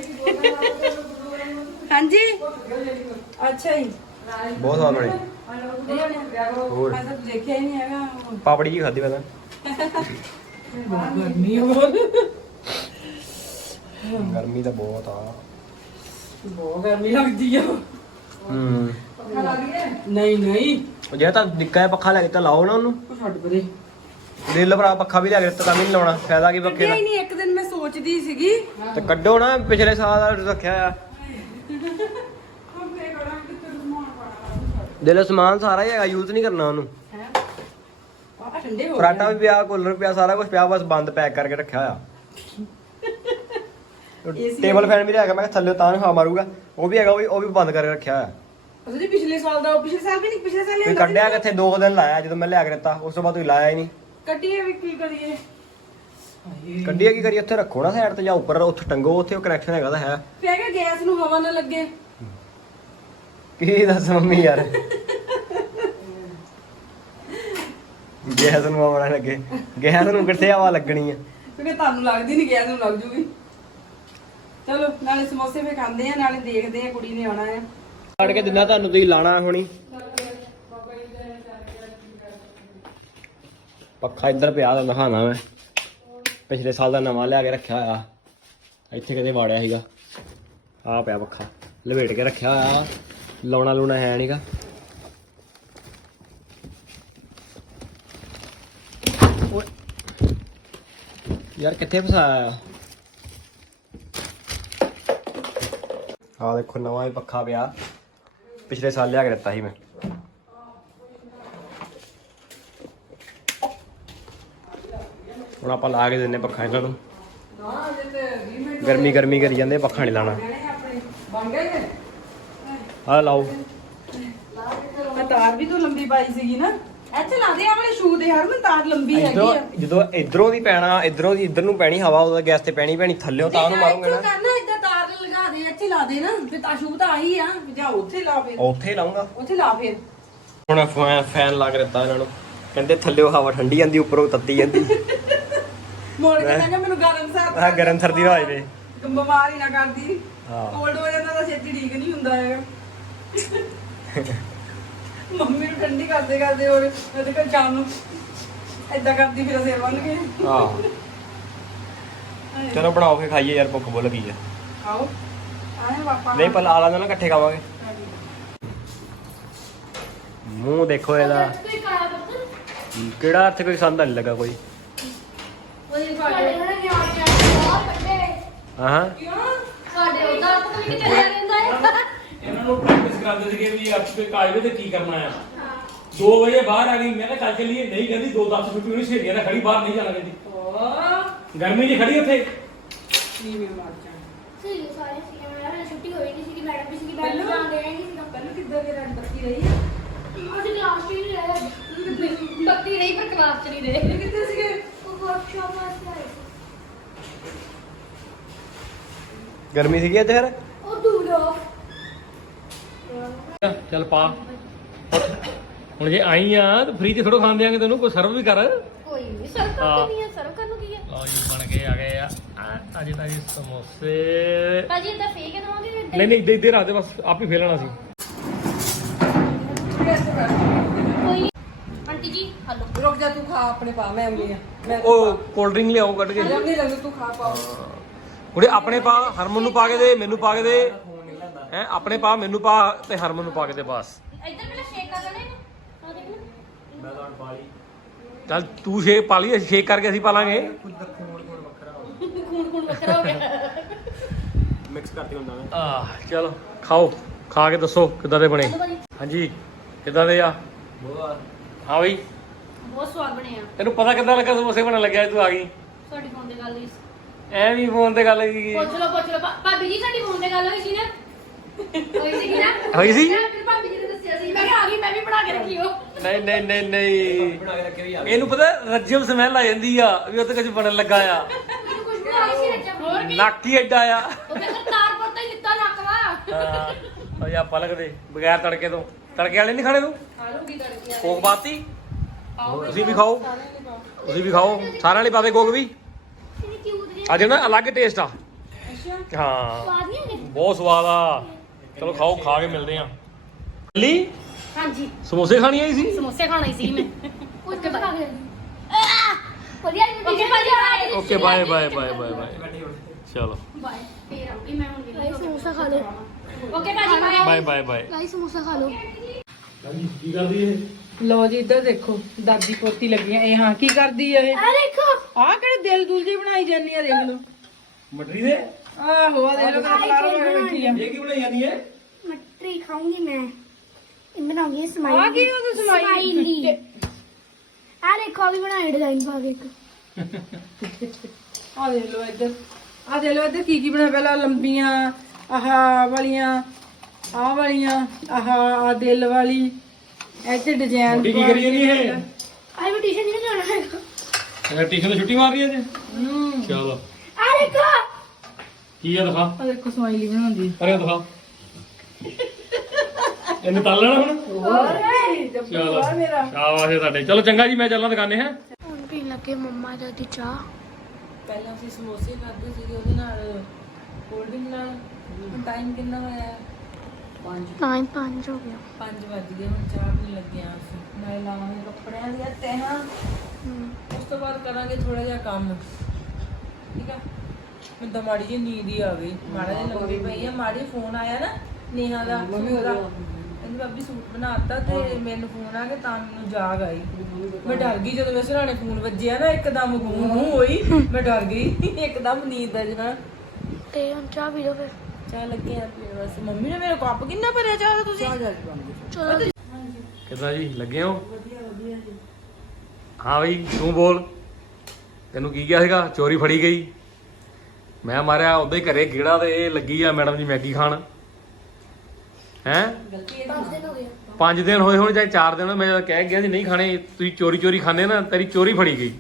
B: ਹਾਂਜੀ ਅੱਛਾ ਜੀ
D: ਬਹੁਤ ਸਵਾਦ ਬਣੇ
B: ਹੋਰ ਮੈਂ ਤਾਂ ਦੇਖਿਆ ਹੀ ਨਹੀਂ ਹੈਗਾ
D: ਪਾਪੜੀ ਜੀ ਖਾਦੀ ਮੈਂ ਤਾਂ
B: ਗਰਮੀ ਹੋਰ
D: ਗਰਮੀ ਤਾਂ ਬਹੁਤ ਆ
B: ਬਹੁਤ ਗਰਮੀ ਲੱਗਦੀ ਆ
D: ਹੂੰ
B: ਨਹੀਂ ਨਹੀਂ
D: ਜੇ ਤਾਂ ਨਿੱਕਾ ਜਿਹਾ ਪੱਖਾ ਲੈ ਕੇ ਤਾਂ ਲਾਓ ਨਾ ਉਹਨੂੰ।
B: ਉਹ ਛੱਡ ਪਰੇ।
D: ਦਿਲ ਭਰਾ ਪੱਖਾ ਵੀ ਲੈ ਕੇ ਦਿੱਤਾ ਤਾਂ ਵੀ ਨਹੀਂ ਲਾਉਣਾ, ਫਾਇਦਾ ਕੀ ਪੱਖੇ ਦਾ।
B: ਹੀ ਨਹੀਂ, ਇੱਕ ਦਿਨ ਮੈਂ ਸੋਚਦੀ ਸੀਗੀ
D: ਤੇ ਕੱਢੋ ਨਾ, ਪਿਛਲੇ ਸਾਲ ਦਾ ਰੱਖਿਆ ਆ। ਦਿਲ ਸਮਾਨ ਸਾਰਾ ਹੀ ਹੈਗਾ, ਯੂਜ਼ ਨਹੀਂ ਕਰਨਾ ਉਹਨੂੰ।
B: ਆ ਠੰਡੇ ਹੋ
D: ਫਰਾਟਾ ਵੀ ਪਿਆ, ਕੂਲਰ ਪਿਆ, ਸਾਰਾ ਕੁਝ ਪਿਆ, ਬਸ ਬੰਦ ਪੈਕ ਕਰਕੇ ਰੱਖਿਆ ਹੋਇਆ। ਟੇਬਲ ਫੈਨ ਵੀ ਹੈਗਾ, ਮੈਂ ਕਿਹਾ ਥੱਲੇ ਤਾਂ ਹਵਾ ਮਾਰੂਗਾ, ਉਹ ਵੀ ਹੈਗਾ, ਉਹ ਵੀ ਬੰਦ ਕਰਕੇ ਰੱਖਿਆ ਹੋਇਆ।
B: ਉਹਦੇ ਪਿਛਲੇ ਸਾਲ ਦਾ, ਪਿਛਲੇ ਸਾਲ ਵੀ ਨਹੀਂ, ਪਿਛਲੇ ਸਾਲ
D: ਤੁਸੀਂ ਕੱਢਿਆ ਕਿੱਥੇ? 2 ਦਿਨ ਲਾਇਆ ਜਦੋਂ ਮੈਂ ਲਿਆ ਕੇ ਦਿੱਤਾ, ਉਸ ਤੋਂ ਬਾਅਦ ਤੁਸੀਂ ਲਾਇਆ ਹੀ ਨਹੀਂ।
B: ਕੱਢੀਏ ਵੀ ਕੀ ਕਰੀਏ?
D: ਕੱਢੀਏ ਕੀ ਕਰੀਏ? ਉੱਥੇ ਰੱਖੋ ਨਾ ਸਾਈਡ ਤੇ, ਜਾਂ ਉੱਪਰ ਉੱਥੇ ਟੰਗੋ, ਉੱਥੇ ਉਹ ਕਨੈਕਸ਼ਨ ਹੈਗਾ ਤਾਂ ਹੈ।
B: ਫੇਰ ਕਿ ਗੈਸ ਨੂੰ ਹਵਾ ਨਾ ਲੱਗੇ।
D: ਕੀ ਦੱਸ ਮੰਮੀ ਯਾਰ, ਗੈਸ ਨੂੰ ਆਉਣਾ ਲੱਗੇ, ਗੈਸ ਨੂੰ ਕਿੱਥੇ ਹਵਾ ਲੱਗਣੀ ਆ?
B: ਕਿਉਂਕਿ ਤੁਹਾਨੂੰ ਲੱਗਦੀ ਨਹੀਂ, ਗੈਸ ਨੂੰ ਲੱਗ ਜੂਗੀ। ਚਲੋ ਨਾਲੇ ਸਮੋਸੇ ਫੇ ਖਾਂਦੇ ਆ, ਨਾਲੇ ਦੇਖਦੇ ਆ ਕੁੜੀ ਨੇ ਆਉਣਾ ਹੈ।
D: ਕੱਢ ਕੇ ਦਿੰਦਾ ਤੁਹਾਨੂੰ, ਤੁਸੀਂ ਲਾਣਾ ਹੁਣੀ। ਪੱਖਾ ਇੱਧਰ ਪਿਆ ਤਾਂ ਦਿਖਾਣਾ ਮੈਂ, ਪਿਛਲੇ ਸਾਲ ਦਾ ਨਵਾਂ ਲਿਆ ਕੇ ਰੱਖਿਆ ਹੋਇਆ, ਇੱਥੇ ਕਿਤੇ ਵਾੜਿਆ ਸੀਗਾ। ਆਹ ਪਿਆ ਪੱਖਾ, ਲਵੇਟ ਕੇ ਰੱਖਿਆ ਹੋਇਆ, ਲਾਉਣਾ ਲੂਣਾ ਹੈ ਨਹੀਂਗਾ। ਯਾਰ ਕਿੱਥੇ ਫਸਾਇਆ? ਆਹ ਦੇਖੋ ਨਵਾਂ ਹੀ ਪੱਖਾ ਪਿਆ, ਪਿਛਲੇ ਸਾਲ ਲਿਆ ਕੇ ਦਿੱਤਾ ਸੀ ਮੈਂ। ਹੁਣ ਆਪਾਂ ਲਾ ਕੇ ਦਿੰਨੇ ਪੱਖਾ ਇਹਨਾਂ ਨੂੰ। ਗਰਮੀ ਗਰਮੀ ਕਰੀ ਜਾਂਦੇ, ਪੱਖਾ ਨਹੀਂ ਲਾਣਾ।
B: ਬਣ ਗਏ ਨੇ?
D: ਆਹ ਲਾਓ।
B: ਮੈਂ ਤਾਰ ਵੀ ਤੋਂ ਲੰਬੀ ਪਾਈ ਸੀਗੀ ਨਾ, ਇੱਥੇ ਲਾ ਦੇ। ਆ ਵਾਲੇ ਸ਼ੂ ਦੇ ਹਰ ਮੈਂ ਤਾਰ ਲੰਬੀ ਹੈਗੀ ਆ।
D: ਜਦੋਂ ਇਧਰੋਂ ਦੀ ਪੈਣਾ, ਇਧਰੋਂ ਦੀ ਇਧਰ ਨੂੰ ਪੈਣੀ ਹਵਾ, ਉਹਦਾ ਗੈਸ ਤੇ ਪੈਣੀ ਥੱਲਿਓ ਤਾਂ ਉਹਨੂੰ ਮਾਰੂਗੇ ਨਾ।
B: ਕਰਨਾ ਇਦਾਂ ਤਾਰ ਲਗਾ ਦੇ, ਇੱਥੇ ਲਾ ਦੇ ਨਾ, ਤੇ ਤਾਂ ਸ਼ੂ ਤਾਂ ਆਹੀ ਆ। ਜਾਂ ਉੱਥੇ ਲਾ ਫੇਰ,
D: ਉੱਥੇ ਹੀ ਲਾਉਂਗਾ।
B: ਉੱਥੇ ਲਾ ਫੇਰ।
D: ਹੁਣ ਫੈਨ ਲਾ ਕੇ ਦਿੱਤਾ ਇਹਨਾਂ ਨੂੰ, ਕਹਿੰਦੇ ਥੱਲਿਓ ਹਵਾ ਠੰਡੀ ਜਾਂਦੀ, ਉੱਪਰੋਂ ਤੱਤੀ ਜਾਂਦੀ।
B: ਮੋੜ ਕੇ ਕਹਿੰਦਾ ਮੈਨੂੰ ਗਰਮ ਸਰਦ।
D: ਆਹ ਗਰਮ ਸਰਦੀ ਨਾ ਹੋ ਜਾਵੇ,
B: ਬਿਮਾਰ ਹੀ ਨਾ ਕਰਦੀ।
D: ਹਾਂ।
B: ਕੋਲਡ ਹੋ ਜਾਂਦਾ ਤਾਂ ਛੇਤੀ ਠੀਕ ਨਹੀਂ ਹੁੰਦਾ ਹੈਗਾ। ਮੰਮੀ ਨੂੰ ਠੰਡੀ ਕਰਦੇ ਕਰਦੇ ਹੋਰ ਉਹਦੇ ਕੋਲ ਸ਼ਾਮ ਨੂੰ ਏਦਾਂ ਕਰਦੀ, ਫਿਰ ਅਸੀਂ ਬਣ ਗਏ।
D: ਆਹ ਚਲੋ ਬਣਾਓ ਕੇ ਖਾਈਏ ਯਾਰ, ਭੁੱਖ ਬਹੁਤ ਲੱਗੀ ਆ।
B: ਆਓ ਆਏ ਪਾਪਾ।
D: ਨਹੀਂ ਪਰ ਲਾ ਲਾਂਗੇ ਨਾ, ਇਕੱਠੇ ਖਾਵਾਂਗੇ। ਮੂੰਹ ਦੇਖੋ ਇਹਦਾ,
C: ਕੋਈ ਕਾਲਾ ਬੱਤ
D: ਕਿਹੜਾ ਇੱਥੇ ਕੋਈ ਸੰਦ ਨਹੀਂ ਲੱਗਾ ਕੋਈ।
C: ਉਹਦੇ ਸਾਡੇ ਘਰੇ ਗਿਆ ਬਹੁਤ ਵੱਡੇ
D: ਹਾਂ
C: ਸਾਡੇ ਉਹਦਾ ਪਤਾ ਨਹੀਂ ਕਿੱਥੇ ਰਹਿੰਦਾ ਹੈ।
A: ਇਹਨਾਂ ਨੂੰ ਪ੍ਰੈਕਟਿਸ ਕਰਾਉਂਦੇ ਸੀਗੇ ਵੀ ਆਪਕੇ ਕਾਇਦੇ ਤੇ ਕੀ ਕਰਨਾ ਆ। 2 ਵਜੇ ਬਾਹਰ ਆ ਗਈ, ਮੈਂ ਕਿਹਾ ਚੱਲ ਚੱਲੀਏ, ਨਹੀਂ ਕਹਿੰਦੀ 2:10 ਛੁੱਟੀ ਹੋਣੀ, ਸਹੇਲੀਆਂ ਨਾਲ ਖੜੀ ਬਾਹਰ ਨਹੀਂ ਜਾਣਾ ਕਹਿੰਦੀ। ਗਰਮੀ 'ਚ ਖੜੀ ਉੱਥੇ।
B: ਨਹੀਂ ਮੈਂ ਮਾਰ ਜਾਣਾ।
C: ਸਹੀ ਸਾਰੇ ਸੀ, ਮੈਂ ਛੁੱਟੀ ਹੋਈ ਨਹੀਂ ਸੀ, ਮੈਡਮ ਵੀ ਸੀ, ਮੈਡਮ ਜਾਣ ਦੇ ਨਹੀਂ ਸੀ।
B: ਪਹਿਲਾਂ ਕਿੱਦਾਂ ਦੀ ਰਾਤ ਬੱਤੀ ਰਹੀ ਆ?
C: ਅਸੀਂ ਕਲਾਸ 'ਚ ਹੀ ਨਹੀਂ ਰਹੇ, ਬੱਤੀ ਰਹੀ ਪਰ ਕਲਾਸ 'ਚ ਨਹੀਂ ਰਹੇ।
B: ਕਿੱਥੇ ਸੀਗੇ?
C: ਉਹ ਵਰਕਸ਼ਾਪ ਵਾਸਤੇ ਆਏ ਸੀ।
D: ਗਰਮੀ ਸੀਗੀ ਇੱਥੇ ਫਿਰ।
C: ਉਹ ਦੂਰ ਹੋ
A: ਚੱਲ ਪਾ ਹੁਣ, ਜੇ ਆਈ ਆ ਤਾਂ ਫ੍ਰੀ ਤੇ ਥੋੜਾ ਖਾਣ ਦਿਆਂਗੇ ਤੈਨੂੰ, ਕੋਈ ਸਰਵ ਵੀ ਕਰ।
C: ਕੋਈ ਨਹੀਂ, ਸਰਵ ਕਰਨੀ ਹੈ, ਸਰਵ ਕਰਨ ਨੂੰ ਕੀ ਹੈ?
A: ਲਓ ਜੀ ਬਣ ਕੇ ਆ ਗਏ ਆ ਅਜੇ ਤਾਂ ਜੀ ਸਮੋਸੇ।
C: ਭਾਜੀ ਇਦਾਂ ਫੇਕ ਦਵਾਂਗੇ?
A: ਨਹੀਂ ਨਹੀਂ, ਇੱਧਰ ਆ ਦੇ, ਬਸ ਆਪ ਹੀ ਫੇਲਣਾ ਸੀ।
C: ਕੋਈ ਨਹੀਂ ਆਂਟੀ ਜੀ, ਹਲੋ।
B: ਰੁਕ ਜਾ, ਤੂੰ ਖਾ ਆਪਣੇ ਪਾ, ਮੈਂ ਆਉਂਦੀ ਆ। ਮੈਂ
A: ਉਹ ਕੋਲਡ ਡਰਿੰਕ ਲਿਆਓ ਕੱਢ ਕੇ।
B: ਨਹੀਂ ਲੱਗਦਾ, ਤੂੰ ਖਾ ਪਾਓ।
A: ਉਹਦੇ ਆਪਣੇ ਪਾ, ਹਰਮਨ ਨੂੰ ਪਾ ਕੇ ਦੇ, ਮੈਨੂੰ ਪਾ ਕੇ ਦੇ। ਹੈ ਆਪਣੇ ਪਾ, ਮੈਨੂੰ ਪਾ ਤੇ ਹਰਮਨ ਨੂੰ ਪਾ ਕੇ ਦੇ ਬਸ।
C: ਇੱਧਰ ਪਹਿਲਾਂ ਸ਼ੇਕ ਕਰ ਲੈਣੇ ਨੇ, ਆ ਦੇਖ ਲੈ।
D: ਮੈਂ ਤਾਂ ਪਾ ਲਈ।
A: ਚੱਲ ਤੂੰ ਸ਼ੇਕ ਪਾ ਲਈ, ਸ਼ੇਕ ਕਰਕੇ ਅਸੀਂ ਪਾ ਲਾਂਗੇ।
C: ਖੂਨ ਖੂਨ ਵੱਖਰਾ ਹੋ ਗਿਆ।
D: ਮਿਕਸ ਕਰਤੀ ਹੁੰਦਾ ਮੈਂ।
A: ਚਲੋ ਖਾਓ, ਖਾ ਕੇ ਦੱਸੋ ਕਿੱਦਾਂ ਦੇ ਬਣੇ। ਹਾਂਜੀ ਕਿੱਦਾਂ ਦੇ ਆ? ਹਾਂ ਬਈ,
C: ਬਹੁਤ ਸਵਾਦ ਬਣੇ ਆ।
A: ਤੈਨੂੰ ਪਤਾ ਕਿੱਦਾਂ ਲੱਗਾ ਸਮੋਸੇ ਬਣਨ ਲੱਗਿਆ ਤੂੰ ਆ ਗਈ?
C: ਤੁਹਾਡੀ ਫੋਨ ਤੇ ਗੱਲ ਹੋਈ ਸੀ।
A: ਐ ਵੀ ਫੋਨ ਤੇ ਗੱਲ ਕੀ?
C: ਪੁੱਛ ਲਓ ਭਾਬੀ ਜੀ, ਸਾਡੀ ਫੋਨ ਤੇ ਗੱਲ ਹੋਈ ਸੀ ਨਾ? ਹੋਈ ਸੀ ਕਿ ਨਾ?
A: ਹੋਈ ਸੀ?
C: ਮੈਂ ਫਿਰ ਭਾਬੀ ਜੀ ਨੇ ਦੱਸਿਆ ਸੀ, ਮੈਂ ਕਿਹਾ ਆ ਗਈ, ਮੈਂ ਵੀ ਬਣਾ ਕੇ ਰੱਖੀ ਉਹ।
A: ਨਹੀਂ ਨਹੀਂ ਨਹੀਂ ਨਹੀਂ,
D: ਬਣਾ ਕੇ ਰੱਖੇ ਵੀ ਆ।
A: ਇਹਨੂੰ ਪਤਾ ਰੱਜਮ ਸਮੈਲ ਆ ਜਾਂਦੀ ਆ ਵੀ ਉੱਥੇ ਕੁਝ ਬਣਨ ਲੱਗਾ ਆ।
C: ਮੈਨੂੰ ਕੁਝ ਵੀ ਆਈ ਸੀ ਰੱਜਾ। ਹੋਰ ਕੀ?
A: ਨੱਕ ਹੀ ਐਡਾ ਆ।
C: ਉਹ ਕਹਿੰਦਾ ਤਾਰ ਪਰਤਾ ਹੀ ਲਿੱਤਾ ਨੱਕ ਵਾ।
A: ਹਾਂ ਯਾ ਪਲਕ ਦੇ ਬਗੈਰ ਤੜਕੇ ਤੋਂ। ਤੜਕੇ ਵਾਲੇ ਨਹੀਂ ਖਾਣੇ ਤੂੰ?
B: ਖਾ ਲੂਗੀ ਤੜਕੇ।
A: ਕੋਕ ਪਾਤੀ? ਤੁਸੀਂ ਵੀ ਖਾਓ, ਤੁਸੀਂ ਵੀ ਖਾਓ, ਸਾਰਿਆਂ ਲਈ ਪਾਵੇ ਕੋਕ ਵੀ।
C: ਕਿੰਨੀ ਕਿਊਟ ਜਿਹੀ
A: ਅੱਜ ਨਾ ਅਲੱਗ ਟੇਸਟ ਆ।
B: ਅੱਛਾ,
A: ਹਾਂ
C: ਸਵਾਦ ਨਹੀਂ ਹੈਗੇ?
A: ਬਹੁਤ ਸਵਾਦ ਆ। ਚਲੋ ਖਾਓ, ਖਾ ਕੇ ਮਿਲਦੇ ਆ। ਲਈ
C: ਹਾਂਜੀ,
A: ਸਮੋਸੇ ਖਾਣੀ ਆਈ ਸੀ?
C: ਸਮੋਸੇ ਖਾਣਾ ਹੀ ਸੀ ਮੈਂ। Okay bye. ਵਧੀਆ ਓਕੇ ਭਾਜੀ।
A: Okay bye bye bye bye bye. ਚਲੋ
C: ਬਾਏ। ਫੇਰ ਆਉਂਗੀ ਮੈਂ ਹੁਣ। ਸਮੋਸਾ ਖਾ ਲਓ। ਓਕੇ ਭਾਜੀ bye.
A: Bye bye bye.
C: Guys samosa ਖਾ ਲਓ।
A: ਹਾਂਜੀ ਕੀ ਕਰਦੀ ਇਹ
B: ਲੋ ਜੀ ਇੱਧਰ ਦੇਖੋ ਦਾਦੀ ਪੋਤੀ ਲੱਗੀਆਂ ਇਹ ਹਾਂ ਕੀ ਕਰਦੀ ਆ ਇਹ
C: ਆ ਦੇਖੋ
B: ਆਹ ਕਿਹੜੇ ਦਿਲ ਦੁਲ ਜੀ ਬਣਾਈ ਜਾਂਦੀ ਆ ਦੇਖ ਲਓ
A: ਮਟਰੀ ਦੇ
B: ਆਹੋ ਆ ਦੇਖ ਲਓ ਕਿੰਨਾ ਕਲਰ ਹੋਇਆ ਬੈਠੀ ਆ
A: ਇਹ ਕੀ ਬਣਾਈ ਜਾਂਦੀ ਹੈ
C: ਮਟਰੀ ਖਾਉਂਗੀ ਮੈਂ ਇਹ ਬਣਾਉਂਗੀ ਸਮਾਈਲੀ
B: ਆ ਕੀ ਉਹ ਸਮਾਈਲੀ
C: ਆ ਦੇਖੋ ਵੀ ਬਣਾਏ ਡਿਜ਼ਾਈਨ ਪਾ ਕੇ ਇੱਕ
B: ਆ ਦੇਖ ਲਓ ਇੱਧਰ ਆ ਦੇਖ ਲਓ ਇੱਧਰ ਕੀ ਬਣਾਇਆ ਪਹਿਲਾਂ ਲੰਬੀਆਂ ਆਹ ਵਾਲੀਆਂ ਆਹ ਵਾਲੀਆਂ ਆਹ ਦਿਲ ਵਾਲੀ ਇੱਥੇ ਡਿਜ਼ਾਈਨ
A: ਮੋਟੀ ਕੀ ਕਰੀ ਜਾਂਦੀ ਇਹ
C: ਆਈ ਵੀ ਟਿਊਸ਼ਨ ਨਹੀਂ ਜਾਣਾ ਹੈਗਾ
A: ਇਹ ਟਿਸ਼ਨ ਤੋਂ ਛੁੱਟੀ ਮਾਰ ਰਹੀ ਹੈ ਜੀ
B: ਹੂੰ
A: ਚਲੋ
C: ਆ ਦੇਖੋ
A: ਕੀ ਆ ਦਿਖਾ
B: ਆ ਦੇਖੋ ਸਮਾਈਲੀ ਬਣਾਉਂਦੀ
A: ਅਰੇ ਦਿਖਾ ਇਹਨੇ ਤਲ ਲੈਣਾ ਹੁਣ
B: ਹੋਰ
A: ਚਲੋ ਸ਼ਾਬਾਸ਼ ਏ ਤੁਹਾਡੇ ਚਲੋ ਚੰਗਾ ਜੀ ਮੈਂ ਚੱਲਾਂ ਦੁਕਾਨੇ ਹੈ
C: ਹੁਣ ਪੀਣ ਲੱਗੇ ਮੰਮਾ ਦਾ ਦੀ ਚਾਹ
B: ਪਹਿਲਾਂ ਅਸੀਂ ਸਮੋਸੇ ਖਾਦੇ ਸੀਗੇ ਉਹਦੇ ਨਾਲ ਕੋਲਡ ਡਰਿੰਕ ਨਾਲ ਟਾਈਮ ਕਿੰਨਾ ਹੋਇਆ
C: 5 ਹੋ ਗਿਆ
B: 5 ਵੱਜ ਗਏ ਹੁਣ ਚਾਹ ਪੀਣ ਲੱਗੇ ਆ ਅਸੀਂ ਨਾਲੇ ਲਾਵਾਂਗੇ ਕੱਪੜਿਆਂ ਦੀਆਂ ਤਹਿਾਂ ਉਸ ਤੋਂ ਬਾਅਦ ਕਰਾਂਗੇ ਥੋੜਾ ਜਿਹਾ ਕੰਮ ਠੀਕ ਆ ਮੈਨੂੰ ਤਾਂ ਮਾੜੀ ਜਿਹੀ ਨੀਂਦ ਹੀ ਆ ਗਈ ਮਾੜਾ ਜਿਹਾ ਲੰਬੀ ਪਈ ਆ ਮਾੜੀ ਫੋਨ ਆਇਆ ਨਾ ਨੇਹਾ ਦਾ ਕਹਿੰਦੀ ਭਾਬੀ ਸੂਟ ਬਣਾਤਾ ਤੇ ਮੈਨੂੰ ਫੋਨ ਆ ਕੇ ਤਾਂ ਮੈਨੂੰ ਜਾਗ ਆਈ ਮੈਂ ਡਰ ਗਈ ਜਦੋਂ ਵੈਸੇ ਰਾਣੇ ਫੋਨ ਵੱਜਿਆ ਨਾ ਇੱਕਦਮ ਗੂੰ ਹੋਈ ਮੈਂ ਡਰ ਗਈ ਇੱਕਦਮ ਨੀਂਦ ਆ ਜਣਾ
C: ਤੇ ਹੁਣ ਚਾਹ ਪੀ ਲਓ ਫਿਰ
B: ਚਾਹ ਲੱਗੇ ਆ ਪੀਣ ਵਾਸਤੇ ਮੰਮੀ ਨੇ ਮੇਰਾ ਕੱਪ ਕਿੰਨਾ ਭਰਿਆ ਚਾਹ ਦਾ ਤੁਸੀਂ
C: ਚਲੋ
A: ਕਿੱਦਾਂ ਜੀ ਲੱਗੇ ਹੋ ਹਾਂ ਬਈ ਤੂੰ ਬੋਲ ਤੈਨੂੰ ਕੀ ਕਿਹਾ ਸੀਗਾ ਚੋਰੀ ਫੜੀ ਗਈ ਮੈਂ ਮਾਰਿਆ ਉਹਦੇ ਘਰੇ ਗੇੜਾ ਤੇ ਇਹ ਲੱਗੀ ਆ ਮੈਡਮ ਜੀ ਮੈਗੀ ਖਾਣ ਹੈ
C: 5 ਦਿਨ ਹੋ ਗਏ
A: 5 ਦਿਨ ਹੋਏ ਹੋਣ ਚਾਹੇ 4 ਦਿਨ ਮੈਂ ਕਹਿ ਗਿਆ ਸੀ ਨਹੀਂ ਖਾਣੇ ਤੁਸੀਂ ਚੋਰੀ ਚੋਰੀ ਖਾਂਦੇ ਨਾ ਤੇਰੀ ਚੋਰੀ ਫੜੀ ਗਈ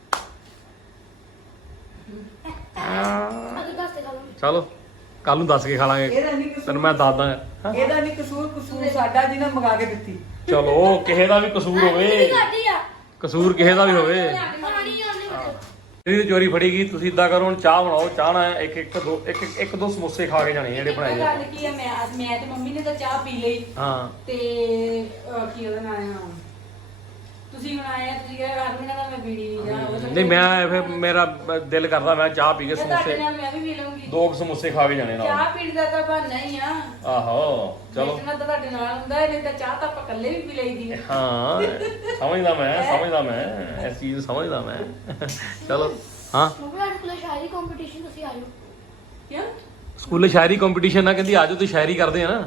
C: ਅਗਰ ਦੱਸ ਦੇ ਖਾ ਲਓ
A: ਚਲੋ ਕੱਲ ਨੂੰ ਦੱਸ ਕੇ ਖਾ ਲਾਂਗੇ ਤੈਨੂੰ ਮੈਂ ਦੱਸਦਾ
B: ਇਹਦਾ ਨਹੀਂ ਕਸੂਰ ਸਾਡਾ ਜਿਹਨੇ ਮੰਗਾ ਕੇ ਦਿੱਤੀ
A: ਚਲੋ ਕਿਸੇ ਦਾ ਵੀ ਕਸੂਰ ਹੋਵੇ
C: ਸਾਡੀ ਆ
A: ਕਸੂਰ ਕਿਸੇ ਦਾ ਵੀ ਹੋਵੇ
C: ਪਾਣੀ ਆਉਂਦੀ
A: ਇਹਦੀ ਚੋਰੀ ਫੜੀ ਗਈ ਤੁਸੀਂ ਇਦਾਂ ਕਰੋ ਹੁਣ ਚਾਹ ਬਣਾਓ ਚਾਹ ਨਾ ਇੱਕ ਦੋ ਸਮੋਸੇ ਖਾ ਕੇ ਜਾਣੇ ਜਿਹੜੇ ਬਣਾਏ ਆ
B: ਗੱਲ ਕੀ ਆ ਮੈਂ ਤੇ ਮੰਮੀ ਨੇ ਤਾਂ ਚਾਹ ਪੀ ਲਈ
A: ਹਾਂ
B: ਤੇ ਕੀ ਉਹਦਾ ਨਾਮ ਆ ਤੁਸੀਂ ਬਣਾਇਆ ਤੁਸੀਂ ਕਿਹਾ ਹਰਮੀਨਾ ਦਾ ਮੈਂ ਪੀਣੀ ਨਹੀਂ ਜਾ
A: ਨਹੀਂ ਮੈਂ ਫਿਰ ਮੇਰਾ ਦਿਲ ਕਰਦਾ ਮੈਂ ਚਾਹ ਪੀ ਕੇ
B: ਤੁਹਾਡੇ
A: ਸਮੋਸੇ
B: ਨਾਲ ਮੈਂ ਵੀ ਪੀ ਲਵਾਂਗੀ
A: ਦੋ ਕੁ ਸਮੋਸੇ ਖਾ ਕੇ ਜਾਣੇ ਨਾਲ
B: ਚਾਹ ਪੀਣ ਦਾ ਤਾਂ ਬਹਾਨਾ ਹੀ ਆ
A: ਆਹੋ ਚਲੋ
B: ਇਤਨਾ ਤਾਂ ਤੁਹਾਡੇ ਨਾਲ ਹੁੰਦਾ ਹੈ, ਨਹੀਂ ਤਾਂ ਚਾਹ ਤਾਂ ਆਪਾਂ ਇਕੱਲੇ ਵੀ ਪੀ ਲਈਦੀ ਹੈ
A: ਹਾਂ ਸਮਝਦਾ ਮੈਂ ਇਸ ਚੀਜ਼ ਨੂੰ ਸਮਝਦਾ ਮੈਂ ਚਲੋ ਹਾਂ
C: ਮੰਮੀ ਸਾਡੇ ਕੋਲ ਸ਼ਾਇਰੀ ਕੰਪੀਟੀਸ਼ਨ ਤੁਸੀਂ ਆਇਓ
B: ਕਿਉਂ
A: ਸਕੂਲੇ ਸ਼ਾਇਰੀ ਕੰਪੀਟੀਸ਼ਨ ਨਾ ਕਹਿੰਦੀ ਆਜੋ ਤੇ ਸ਼ਾਇਰੀ ਕਰਦੇ ਆ ਨਾ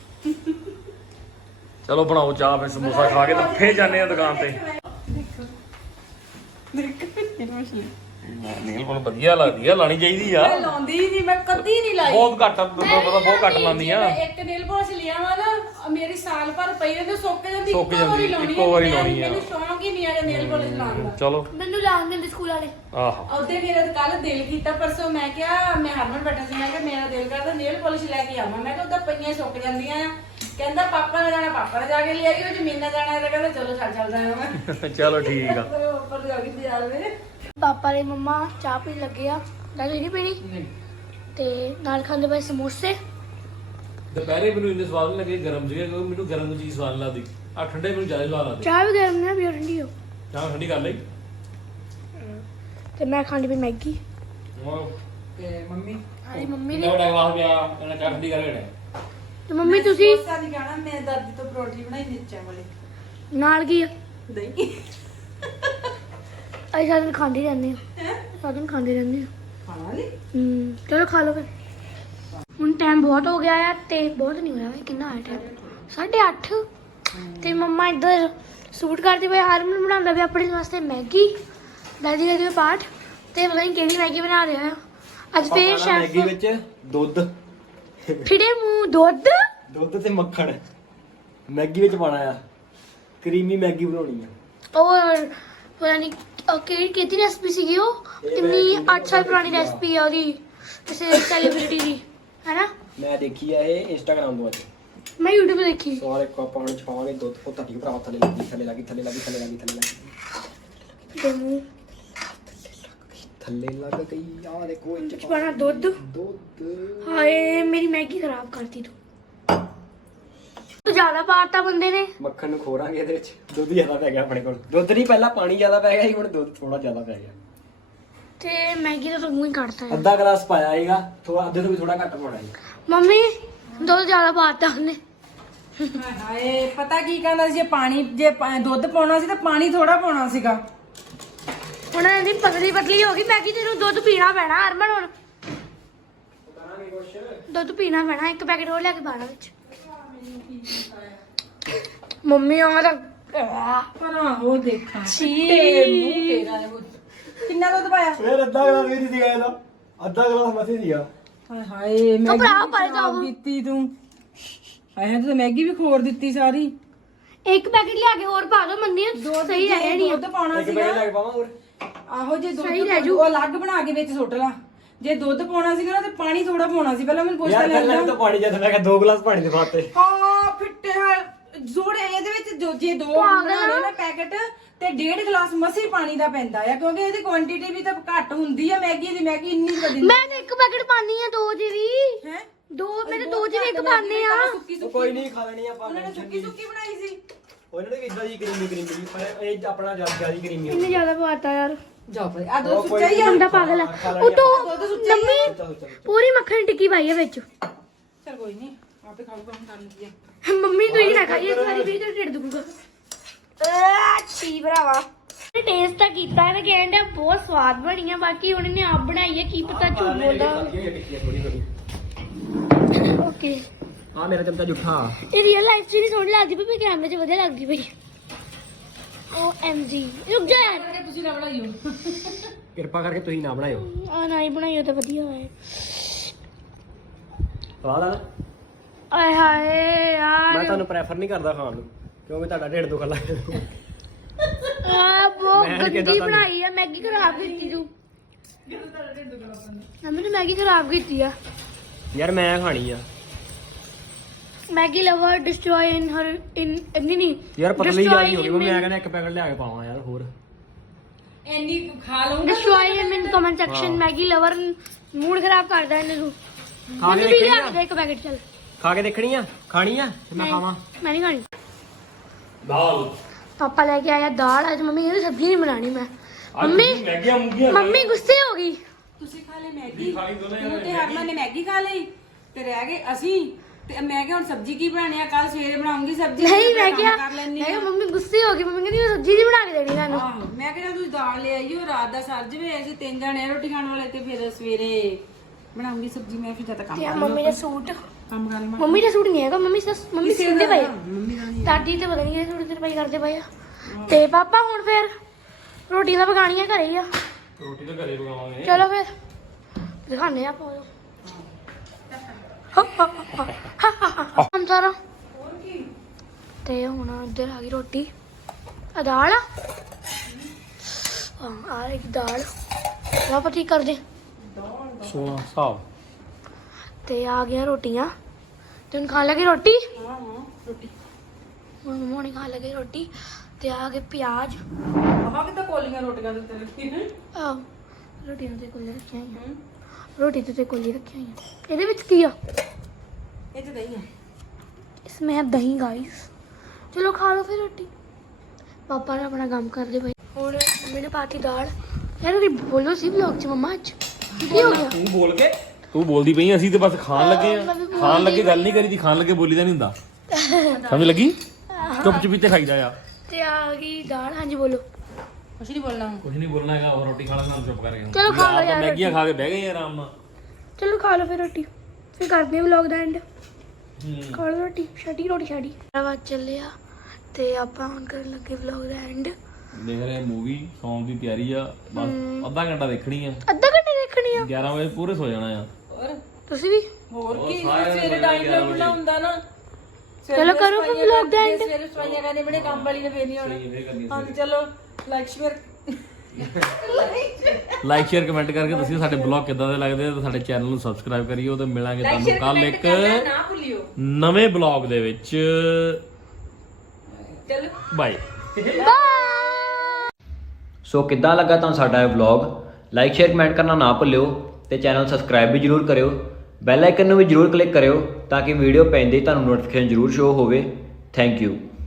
A: ਚਲੋ ਬਣਾਓ ਚਾਹ ਫਿਰ ਸਮੋਸਾ ਖਾ ਕੇ ਤਾਂ ਫੇਰ ਜਾਂਦੇ ਆ ਦੁਕਾਨ ਤੇ ਨੀਲ ਬਣ ਵਧੀਆ ਲੱਗਦੀ ਆ ਲਾਣੀ ਚਾਹੀਦੀ ਆ
B: ਮੈਂ ਲਾਉਂਦੀ ਹੀ ਨਹੀਂ ਮੈਂ ਕਦੀ ਨਹੀਂ ਲਾਈ
A: ਬਹੁਤ ਘੱਟ ਤੁਹਾਨੂੰ ਪਤਾ ਬਹੁਤ ਘੱਟ ਲਾਉਂਦੀ ਆ
B: ਮੈਂ ਇੱਕ ਨੇਲ ਪਾਲਿਸ਼ ਲਿਆ ਵਾ ਨਾ ਮੇਰੀ ਸਾਲ ਭਰ ਪਈ ਰਹਿੰਦੀ ਸੁੱਕ ਜਾਂਦੀ
A: ਸੁੱਕ ਜਾਂਦੀ, ਇੱਕੋ ਵਾਰੀ ਲਾਉਣੀ ਆ।
B: ਮੈਨੂੰ ਸ਼ੌਂਕ ਹੀ ਨਹੀਂ ਆ ਨੇਲ ਪਾਲਿਸ਼ ਲਾਉਣ ਦਾ
A: ਚਲੋ
C: ਮੈਨੂੰ ਲਾਉਣ ਦਿੰਦੇ ਸਕੂਲ ਵਾਲੇ
A: ਆਹੋ
B: ਉਹਦੇ ਮੇਰਾ ਕੱਲ ਦਿਲ ਕੀਤਾ ਪਰਸੋਂ ਮੈਂ ਕਿਹਾ ਮੈਂ ਹਰਮਨ ਬੈਠਾ ਸੀ ਮੈਂ ਕਿਹਾ ਮੇਰਾ ਦਿਲ ਕਰਦਾ ਨੇਲ ਪਾਲਿਸ਼ ਲੈ ਕੇ ਆਵਾਂ ਮੈਂ ਕਿਹਾ ਉਹਦਾ ਪਈਆਂ ਸੁੱਕ ਜਾਂਦੀਆਂ ਆ ਕਹਿੰਦਾ ਪਾਪਾ ਨੇ ਜਾਣਾ ਪਾਪਾ ਨੇ ਜਾ ਕੇ ਲਿਆਈ ਉਹ ਜ਼ਮੀਨ ਨਾਲ ਜਾਣਾ ਤਾਂ ਕਹਿੰਦਾ ਚਲੋ ਛੱਡ ਚੱਲਦਾ ਆ ਮੈਂ
A: ਚਲੋ ਠੀਕ ਆ
B: ਉੱਪਰ ਜਾ ਕੇ ਬਾਜ਼ਾਰ ਵਿੱਚ
C: ਪਾਪਾ ਦੇ ਮੰਮਾ ਚਾਹ ਪੀਣ ਲੱਗੇ ਆ ਦਾਦੀ ਨਹੀਂ ਪੀਣੀ ਤੇ ਨਾਲ ਖਾਂਦੇ ਪਏ ਸਮੋਸੇ
A: ਦੁਪਹਿਰੇ ਮੈਨੂੰ ਇੰਨੇ ਸਵਾਦ ਨਹੀਂ ਲੱਗੇ ਗਰਮ ਜਿਹੇ ਕਿਉਂਕਿ ਮੈਨੂੰ ਗਰਮ ਚੀਜ਼ ਸਵਾਦ ਨਹੀਂ ਲੱਗਦੀ ਆ ਠੰਡੇ ਮੈਨੂੰ ਜ਼ਿਆਦਾ ਸਵਾਦ ਲੱਗਦੇ
C: ਚਾਹ ਵੀ ਗਰਮ ਨਾ ਵੀ ਠੰਡੀ ਹੋ
A: ਚਾਹ ਠੰਡੀ ਕਰ ਲਈ
C: ਤੇ ਮੈਂ ਖਾਂਦੀ ਪਈ ਮੈਗੀ
A: ਉਹ
B: ਤੇ ਮੰਮੀ
C: ਹਾਂਜੀ ਮੰਮੀ ਨੇ
A: ਕਿੰਨਾ ਵੱਡਾ ਗਲਾਸ ਪਿਆ ਇਹਨਾਂ ਚਾਹ ਠੰਡੀ ਕਰ ਲੈਣਾ
C: ਤੇ ਮੰਮੀ ਤੁਸੀਂ
B: ਸਮੋਸਾ ਨਹੀਂ ਖਾਣਾ ਮੈਂ ਦਾਦੀ ਤੋਂ ਪਰੌਂਠੀ ਬਣਾਈ ਮਿਰਚਾਂ ਵਾਲੀ
C: ਨਾਲ ਕੀ ਆ
B: ਦਹੀਂ
C: ਅਸੀਂ ਸਾਰਾ ਦਿਨ ਖਾਂਦੇ ਰਹਿੰਦੇ ਆ ਸਾਰਾ ਦਿਨ ਖਾਂਦੇ ਰਹਿੰਦੇ ਆ
B: ਖਾਣਾ ਲਈ
C: ਚਲੋ ਖਾ ਲਓ ਫਿਰ ਹੁਣ ਟਾਈਮ ਬਹੁਤ ਹੋ ਗਿਆ ਆ ਤੇ ਬਹੁਤ ਨਹੀਂ ਹੋਇਆ ਵੇ ਕਿੰਨਾ ਆਇਆ ਟਾਈਮ 8:30 ਤੇ ਮੰਮਾ ਇੱਧਰ ਸੂਟ ਕਰਦੇ ਪਏ ਹਰਮਨ ਬਣਾਉਂਦਾ ਪਿਆ ਆਪਣੇ ਵਾਸਤੇ ਮੈਗੀ ਦਾਦੀ ਕਰਦੇ ਪਏ ਪਾਠ ਤੇ ਪਤਾ ਨਹੀਂ ਕਿਹੜੀ ਮੈਗੀ ਬਣਾ ਰਿਹਾ ਆ ਅੱਜ ਫੇਰ
D: ਮੈਗੀ
C: ਸ਼ੈਫ
D: ਵਿੱਚ ਦੁੱਧ
C: ਫਿੜੇ ਮੂੰਹ ਦੁੱਧ
D: ਦੁੱਧ ਤੇ ਮੱਖਣ ਮੈਗੀ ਵਿੱਚ ਪਾਣਾ ਆ ਕਰੀਮੀ ਮੈਗੀ ਬਣਾਉਣੀ ਆ
C: ਔਰ ਪਤਾ ਨਹੀਂ ਕਿਹਦੀ ਰੈਸਪੀ ਸੀਗੀ ਉਹ ਕਿੰਨੀ 8 ਸਾਲ ਪੁਰਾਣੀ ਰੈਸਪੀ ਆ ਉਹਦੀ ਕਿਸੇ ਸੈਲੀਬ੍ਰਿਟੀ ਦੀ ਹੈਨਾ
D: ਮੈਂ ਦੇਖੀ ਆ ਇਹ ਇੰਸਟਾਗ੍ਰਾਮ ਤੋਂ ਅੱਜ
C: ਮੈਂ YouTube ਤੇ ਦੇਖੀ
D: ਸਾਰੇ ਕੱਪਾਂ ਨੂੰ ਛਾਵਾਂਗੇ ਦੁੱਧ ਉਹ ਧੱਟੀ ਭਰਾ ਥੱਲੇ ਲੱਗੀ
C: ਫਿੜੇ ਮੂੰਹ
D: ਥੱਲੇ ਲੱਗ ਗਈ ਆ ਦੇਖੋ ਇੰਚ
C: ਚ ਪਾਣਾ ਦੁੱਧ
D: ਦੁੱਧ
C: ਹਾਏ ਮੇਰੀ ਮੈਗੀ ਖਰਾਬ ਕਰਤੀ ਤੂੰ ਜ਼ਿਆਦਾ ਪਾਤਾ ਬੰਦੇ ਨੇ
D: ਮੱਖਣ ਨੂੰ ਖੋਰਾਂਗੇ ਇਹਦੇ ਵਿੱਚ ਦੁੱਧ ਜ਼ਿਆਦਾ ਪੈ ਗਿਆ ਆਪਣੇ ਕੋਲ ਦੁੱਧ ਨਹੀਂ ਪਹਿਲਾਂ ਪਾਣੀ ਜ਼ਿਆਦਾ ਪੈ ਗਿਆ ਸੀ ਹੁਣ ਦੁੱਧ ਥੋੜਾ ਜ਼ਿਆਦਾ ਪੈ ਗਿਆ
C: ਤੇ ਮੈਗੀ ਤਾਂ ਮੂੰਹ ਹੀ ਕੱਢਤਾ ਹੈ
D: ਅੱਧਾ ਗਲਾਸ ਪਾਇਆ ਹੈਗਾ ਥੋੜਾ ਅੱਧੇ ਤੋਂ ਵੀ ਥੋੜਾ ਘੱਟ ਪਾਉਣਾ ਹੈ
C: ਮੰਮੀ ਦੁੱਧ ਜ਼ਿਆਦਾ ਪਾਤਾ ਉਹਨੇ
B: ਹਾਏ ਪਤਾ ਕੀ ਕਹਿੰਦਾ ਸੀ, ਜੇ ਦੁੱਧ ਪਾਉਣਾ ਸੀ ਤਾਂ ਪਾਣੀ ਥੋੜਾ ਪਾਉਣਾ ਸੀਗਾ।
C: ਹੁਣ ਇਹਦੀ ਪਤਲੀ ਪਤਲੀ ਹੋ ਗਈ ਮੈਗੀ, ਤੈਨੂੰ ਦੁੱਧ ਪੀਣਾ ਪੈਣਾ ਹਰਮਨ। ਹੁਣ ਦੁੱਧ ਪੀਣਾ ਪੈਣਾ, ਇੱਕ ਪੈਕੇਟ ਹੋਰ ਲੈ ਕੇ ਪਾਣਾ ਵਿੱਚ। ਮੰਮੀ ਆ ਤਾਂ
B: ਪਰ ਉਹ ਦੇਖਾਂ
C: ਛੀ
B: ਤੇਰਾ ਕਿੰਨਾ ਦੁੱਧ ਪਾਇਆ?
D: ਫੇਰ ਅੱਧਾ ਗਲਾਸ ਵੀ ਨਹੀਂ ਸੀਗਾ ਇਹਦਾ, ਅੱਧਾ ਗਲਾਸ ਮਸੇ ਸੀਗਾ।
B: ਹਾਏ ਹਾਏ ਮੈਗੀ
C: ਭਰਾ ਪੜ ਜਾਓ।
B: ਦਿੱਤੀ ਤੂੰ। ਹਾਏ ਤੂੰ ਤਾਂ ਮੈਗੀ ਵੀ ਖੋਰ ਦਿੱਤੀ ਸਾਰੀ।
C: ਇੱਕ ਪੈਕੇਟ ਲਿਆ ਕੇ ਹੋਰ ਪਾ ਦੋ ਮੰਨੀ, ਸਹੀ ਰਹਿ ਜਾਣੀ ਆ।
B: ਦੁੱਧ ਪਾਉਣਾ
D: ਇੱਕ
B: ਸੀਗਾ।
D: ਪੈਕੇਟ ਲੈ ਕੇ ਪਾਵਾਂ ਹੋਰ।
B: ਆਹੋ ਜੇ
C: ਸਹੀ ਰਹਿ
B: ਦੁੱਧ
C: ਜੂ।
B: ਉਹ ਅਲੱਗ ਬਣਾ ਕੇ ਵਿੱਚ ਸੁੱਟ ਲਾ। ਜੇ ਦੁੱਧ ਪਾਉਣਾ ਸੀਗਾ ਨਾ ਤੇ ਪਾਣੀ ਥੋੜਾ ਪਾਉਣਾ ਸੀ। ਪਹਿਲਾਂ ਮੈਨੂੰ ਪੁੱਛਦਾ
D: ਯਾਰ
B: ਲੈ
D: ਪਹਿਲਾਂ ਤਾਂ ਪਾਣੀ ਜਦ ਮੈਂ ਕਿਹਾ 2 ਗਲਾਸ ਪਾਣੀ ਦੇ ਪਾਤੇ।
B: ਹਾਂ ਫਿੱਟੇ ਜੋੜੇ ਇਹਦੇ ਵਿੱਚ ਜੇ 2 ਬਣਾਉਣੇ ਨਾ ਪੈਕੇਟ ਤੇ 1.5 ਗਲਾਸ ਮਸੀ ਪਾਣੀ ਦਾ ਪੈਂਦਾ ਆ, ਕਿਉਂਕਿ ਇਹਦੀ ਕੁਆਂਟੀਟੀ ਵੀ ਤਾਂ ਘੱਟ ਹੁੰਦੀ ਆ ਮੈਗੀ ਦੀ। ਮੈਗੀ ਇੰਨੀ ਕਦੀ
C: ਮੈਂ ਤਾਂ ਇੱਕ ਪੈਕੇਟ ਪਾਣੀ ਆ, 2 ਜੀ ਵੀ
B: ਹੈ
C: 2 ਮੇਰੇ 2 ਜੀ ਵੀ ਇੱਕ ਪਾਣੇ ਆ।
D: ਉਹ ਕੋਈ ਨਹੀਂ ਖਾ ਲੈਣੀ ਆਪਾਂ।
B: ਉਹਨਾਂ ਨੇ ਸੁੱਕੀ ਸੁੱਕੀ ਬਣਾਈ ਸੀ।
D: ਉਹਨਾਂ ਨੇ ਵੀ ਇਦਾਂ ਦੀ ਕਰੀਮੀ ਪਰ ਇਹ ਆਪਣਾ ਜ਼ਿਆਦਾ ਕਰੀਮੀ
C: ਇੰਨੇ ਜ਼ਿਆਦਾ ਪਵਾਤਾ ਯਾਰ।
B: ਜਾਓ ਭਾਈ ਆ ਦੁੱਧ ਸੁੱਚਾ ਹੀ ਆ।
C: ਮੁੰਡਾ ਪਾਗਲ ਆ। ਉਹ ਤੋਂ ਮੰਮੀ ਪੂਰੀ ਮੱਖਣ ਟਿੱਕੀ ਪਾਈ ਆ ਵਿੱਚ।
B: ਚਲ ਕੋਈ ਨਹੀਂ ਆਪੇ ਖਾਊਗਾ ਹੁਣ ਕਰਨ ਕੀ ਆ।
C: ਮੰਮੀ ਤੂੰ ਹੀ ਨਾ ਖਾਈ ਇਸ ਵਾਰੀ, ਵੀ ਤੇ ਢਿੱਡ ਦੁਖੂਗਾ। ਅੱਛੀ ਭਰਾਵਾ ਟੇਸਟ ਤਾਂ ਕੀਤਾ ਇਹਨੇ, ਕਹਿੰਦਾ ਬਹੁਤ ਸਵਾਦ ਬਣੀ ਆ। ਬਾਕੀ ਹੁਣ ਇਹਨੇ ਆਪ ਬਣਾਈ ਹੈ, ਕੀ ਪਤਾ ਝੂਠ ਬੋਲਦਾ। ਓਕੇ
D: ਆ ਮੇਰਾ ਚਮਚਾ ਜੁੱਠਾ।
C: ਇਹ ਰੀਅਲ ਲਾਈਫ 'ਚ ਨਹੀਂ ਸੋਹਣੀ ਲੱਗਦੀ ਪਈ, ਕੈਮਰੇ 'ਚ ਵਧੀਆ ਲੱਗਦੀ ਪਈ। OMG ਰੁਕ ਜਾ ਯਾਰ,
B: ਤੁਸੀਂ ਨਾ ਬਣਾਈਓ।
D: ਕਿਰਪਾ ਕਰਕੇ ਤੁਸੀਂ ਨਾ ਬਣਾਇਓ।
C: ਆ ਨਾ ਹੀ ਬਣਾਈਓ ਤਾਂ ਵਧੀਆ ਹੋਏ।
D: ਸਵਾਦ ਆ ਨਾ?
C: ਆਏ ਹਾਏ
D: ਮੈਂ
C: ਯਾਰ
D: ਤੁਹਾਨੂੰ ਪ੍ਰੈਫਰ ਨਹੀਂ ਕਰਦਾ ਖਾਣ ਨੂੰ, ਕਿਉਂਕਿ ਤੁਹਾਡਾ ਢਿੱਡ ਦੁਖਣ ਲੱਗ ਜਾਂਦਾ।
C: ਆ ਬਹੁਤ
D: ਮੈਂ ਕਿੱਦਾਂ
C: ਗੰਦੀ
D: ਤੁਹਾਨੂੰ-
C: ਬਣਾਈ ਆ ਮੈਗੀ, ਖਰਾਬ ਕੀਤੀ ਤੂੰ। ਮੰਮੀ ਨੇ ਮੈਗੀ ਖਰਾਬ ਕੀਤੀ ਆ।
D: ਯਾਰ ਮੈਂ ਖਾਣੀ ਆ
C: Maggi lover destroy in her in ਨਹੀਂ
D: ਯਾਰ, ਪਤਲੀ ਜਾਈ ਹੋ ਗਈ। ਮੈਂ ਕਹਿੰਦਾ ਇੱਕ ਪੈਕਟ ਲਿਆ ਕੇ ਪਾਵਾਂ ਯਾਰ ਹੋਰ।
B: ਇੰਨੀ ਖਾ ਲਊਂਗਾ।
C: Destroy him in comment section. Maggi lover mood ਖਰਾਬ ਕਰਦਾ ਇਹਨੇ ਨੂੰ।
D: ਖਾ ਕੇ
C: ਮੈਨੂੰ ਵੀ ਲਿਆ
D: ਦੇਖਣੀ
C: ਕੇ
D: ਆ,
C: ਇੱਕ ਪੈਕੇਟ ਚੱਲ।
D: ਖਾ ਕੇ ਦੇਖਣੀ ਆ, ਖਾਣੀ ਆ ਤੇ ਮੈਂ ਖਾਵਾਂ।
C: ਮੈਂ ਨਹੀਂ ਖਾਣੀ।
A: ਦਾਲ
C: ਪਾਪਾ ਲੈ ਕੇ ਆਇਆ ਦਾਲ। ਅੱਜ ਮੰਮੀ ਕਹਿੰਦੀ ਸਬਜ਼ੀ ਨਹੀਂ ਬਣਾਣੀ। ਮੈਂ ਮੰਮੀ
A: ਮੈਗੀਆਂ ਮੁੰਗੀਆਂ
C: ਮੰਮੀ ਗੁੱਸੇ ਹੋ ਗਈ।
B: ਤੁਸੀਂ ਖਾ ਲੈ ਮੈਗੀ,
A: ਖਾ ਲਈ ਦੋਨੇ
B: ਤੂੰ ਤੇ ਹਰਮਨ ਨੇ ਮੈਗੀ ਖਾ ਲਈ ਤੇ ਰਹਿ ਗਏ ਅਸੀਂ। ਤੇ ਮੈਂ ਕਿਹਾ ਹੁਣ ਸਬਜ਼ੀ ਕੀ ਬਣਾਣੀ ਆ, ਕੱਲ ਸਵੇਰੇ ਬਣਾਉਂਗੀ ਸਬਜ਼ੀ।
C: ਨਹੀਂ ਮੈਂ
B: ਕੰਮ
C: ਕਿਹਾ
B: ਕਰ ਲੈਂਦੀ
C: ਮੈਂ
B: ਆ।
C: ਕਿਹਾ ਮੰਮੀ ਗੁੱਸੇ ਹੋ ਗਈ। ਮੰਮੀ ਕਹਿੰਦੀ ਮੈਂ ਸਬਜ਼ੀ ਨਹੀਂ ਬਣਾ ਕੇ ਦੇਣੀ ਤੁਹਾਨੂੰ।
B: ਆਹੋ ਮੈਂ ਕਿਹਾ ਤੁਸੀਂ ਦਾਲ ਲੈ ਆਈਓ, ਰਾਤ ਦਾ ਸਰ ਜਵੇ। ਅਸੀਂ 3 ਜਣੇ ਆ ਰੋਟੀ ਖਾਣ ਵਾਲੇ ਤੇ ਫਿਰ ਸਵੇਰੇ ਬਣਾਉਂਗੀ ਸਬਜ਼ੀ। ਮੈਂ ਫਿਰ ਜਦ ਕੰਮ
C: ਤੇ ਆ ਮੰਮੀ ਦਾ ਸੂਟ,
B: ਕੰਮ ਕਰ ਲਵਾਂ।
C: ਮੰਮੀ ਦਾ ਸੂਟ ਨਹੀਂ ਹੈਗਾ। ਮੰਮੀ ਮੰਮੀ ਸਿੰਦੇ ਪਏ ਆ।
B: ਮੰਮੀ ਦਾ ਨਹੀਂ।
C: ਦਾਦੀ ਤੇ ਪਤਾ ਨਹੀਂ ਇਹ ਥੋੜੀ ਦੇਰ ਪਈ ਕਰਦੇ ਪਏ ਆ। ਤੇ ਪਾਪਾ ਹੁਣ ਫਿਰ ਰੋਟੀ ਤਾਂ ਪਕਾਣੀ ਆ ਘਰੇ ਹੀ ਆ।
A: ਰੋਟੀ ਤਾਂ ਘਰੇ ਪਕਾਵਾਂਗੇ।
C: ਚਲੋ ਫਿਰ ਦਿਖਾਣੇ ਆ ਆਪਾਂ ਹਮ ਸਾਰਾ। ਤੇ ਹੁਣ ਇੱਧਰ ਆ ਗਈ ਰੋਟੀ। ਆ ਦਾਲ ਆ। ਹਾਂ ਆ ਰਹੀ ਦਾਲ। ਆਪਾਂ ਠੀਕ ਕਰਦੇ।
A: ਸੋਨਾ ਸਾਹਿਬ
C: ਤੇ ਆ ਗਈਆਂ ਰੋਟੀਆਂ। ਤੇ ਹੁਣ ਖਾਣ ਲੱਗੇ ਰੋਟੀ।
B: ਹਾਂ ਰੋਟੀ
C: ਹੁਣ ਮੰਮਾ ਨੇ ਖਾਣ ਲੱਗੇ ਰੋਟੀ। ਤੇ ਆ ਗਏ ਪਿਆਜ਼।
B: ਆਹ ਕਿਤਾ ਕੋਲੀਆਂ ਰੋਟੀਆਂ ਦੇ ਉੱਤੇ ਰੱਖੀ ਹੈ।
C: ਆਹ ਰੋਟੀਆਂ ਤੇ ਕੋਲੀ ਰੱਖੀਆਂ ਹੋਈਆਂ। ਰੋਟੀ ਤੇ ਕੋਲੀ ਰੱਖੀਆਂ ਹੋਈਆਂ। ਇਹਦੇ ਵਿੱਚ ਕੀ ਆ?
B: ਇਹ ਤੇ ਦਹੀਂ ਆ।
C: इसमें है दही गाइस। चलो खा लो फिर रोटी। पापा ने अपना काम कर दे भाई। और मम्मी ने पाती दाल। यार अरे बोलो सी व्लॉग च मम्मा आज की हो गया?
A: ਤੂੰ ਬੋਲ ਕੇ ਤੂੰ ਬੋਲਦੀ ਪਈ ਅਸੀਂ ਤੇ ਬਸ ਖਾਣ ਲੱਗੇ ਆ। ਖਾਣ ਲੱਗੇ ਗੱਲ ਨਹੀਂ ਕਰੀ ਦੀ, ਖਾਣ ਲੱਗੇ ਬੋਲੀ ਦਾ ਨਹੀਂ ਹੁੰਦਾ। ਸਮਝ ਲੱਗੀ? ਚੁੱਪ ਚੁਪੀਤੇ ਖਾਈਦਾ ਆ।
C: ते आ गई दाल। हाँ जी बोलो।
B: ਕੁਛ ਨਹੀਂ ਬੋਲਣਾ।
A: ਕੁਝ ਨਹੀਂ ਬੋਲਣਾ ਹੈਗਾ। ਉਹ ਰੋਟੀ ਖਾਣਾ ਸਾਨੂੰ ਚੁੱਪ ਕਰਕੇ।
C: चलो खा लो यार
A: ਮੈਗੀਆਂ ਖਾ ਕੇ ਬਹਿ ਗਏ ਆਰਾਮ ਨਾਲ।
C: चलो खा लो फिर रोटी। फिर करते हैं व्लॉग दा एंड। खा लो रोटी छड़ी रोटी छड़ी आवाज ਚੱਲੇ ਆ ਤੇ ਆਪਾਂ ਹੁਣ ਕਰਨ ਲੱਗੇ ਵਲੌਗ ਦਾ ਐਂਡ।
A: ਦੇਖ ਰਹੇ ਮੂਵੀ, ਸੌਣ ਦੀ ਤਿਆਰੀ ਆ। ਬਸ ਅੱਧਾ ਘੰਟਾ ਦੇਖਣੀ ਆ।
C: ਅੱਧਾ ਘੰਟੇ ਦੇਖਣੀ ਆ?
A: 11 ਵਜੇ ਪੂਰੇ ਸੋ ਜਾਣਾ ਆ।
B: ਹੋਰ
C: ਤੁਸੀਂ ਵੀ?
B: ਹੋਰ ਕੀ ਸਵੇਰੇ ਟਾਈਮ ਲੱਗਣਾ ਹੁੰਦਾ ਨਾ।
C: ਚਲੋ ਕਰੋ ਫਿਰ ਵਲੌਗ ਦਾ ਐਂਡ।
B: ਸਵੇਰੇ ਸਫਾਈਆਂ ਕਰਨੇ ਬੜੇ ਕੰਮ ਵਾਲੀ ਨੇ ਫੇਰ ਨਹੀਂ ਆਉਣਾ। ਹਾਂ ਚਲੋ like share
A: like share comment ਕਰਕੇ ਦੱਸਿਓ ਸਾਡੇ ਬਲੌਗ ਕਿੱਦਾਂ ਦੇ ਲੱਗਦੇ ਆ ਤੇ ਸਾਡੇ ਚੈਨਲ ਨੂੰ ਸਬਸਕ੍ਰਾਈਬ ਕਰਿਓ ਤੇ ਮਿਲਾਂਗੇ ਤੁਹਾਨੂੰ ਕੱਲ ਇੱਕ
B: ਨਾ ਭੁੱਲਿਓ।
A: ਨਵੇਂ ਬਲੌਗ ਦੇ ਵਿੱਚ।
B: ਚਲੋ
A: ਬਾਏ।
D: ਸੋ ਕਿੱਦਾਂ ਲੱਗਾ ਤੁਹਾਨੂੰ ਸਾਡਾ ਇਹ ਵਲੌਗ? ਲਾਈਕ ਸ਼ੇਅਰ ਕਮੈਂਟ ਕਰਨਾ ਨਾ ਭੁੱਲਿਓ ਤੇ ਚੈਨਲ ਸਬਸਕ੍ਰਾਈਬ ਵੀ ਜਰੂਰ ਕਰਿਓ। ਬੈਲ ਆਈਕਨ ਨੂੰ ਵੀ ਜਰੂਰ ਕਲਿੱਕ ਕਰਿਓ ਤਾਂ ਕਿ ਵੀਡੀਓ ਪੈਂਦੇ ਹੀ ਤੁਹਾਨੂੰ ਨੋਟੀਫਿਕੇਸ਼ਨ ਜਰੂਰ ਸ਼ੋ ਹੋਵੇ। Thank you.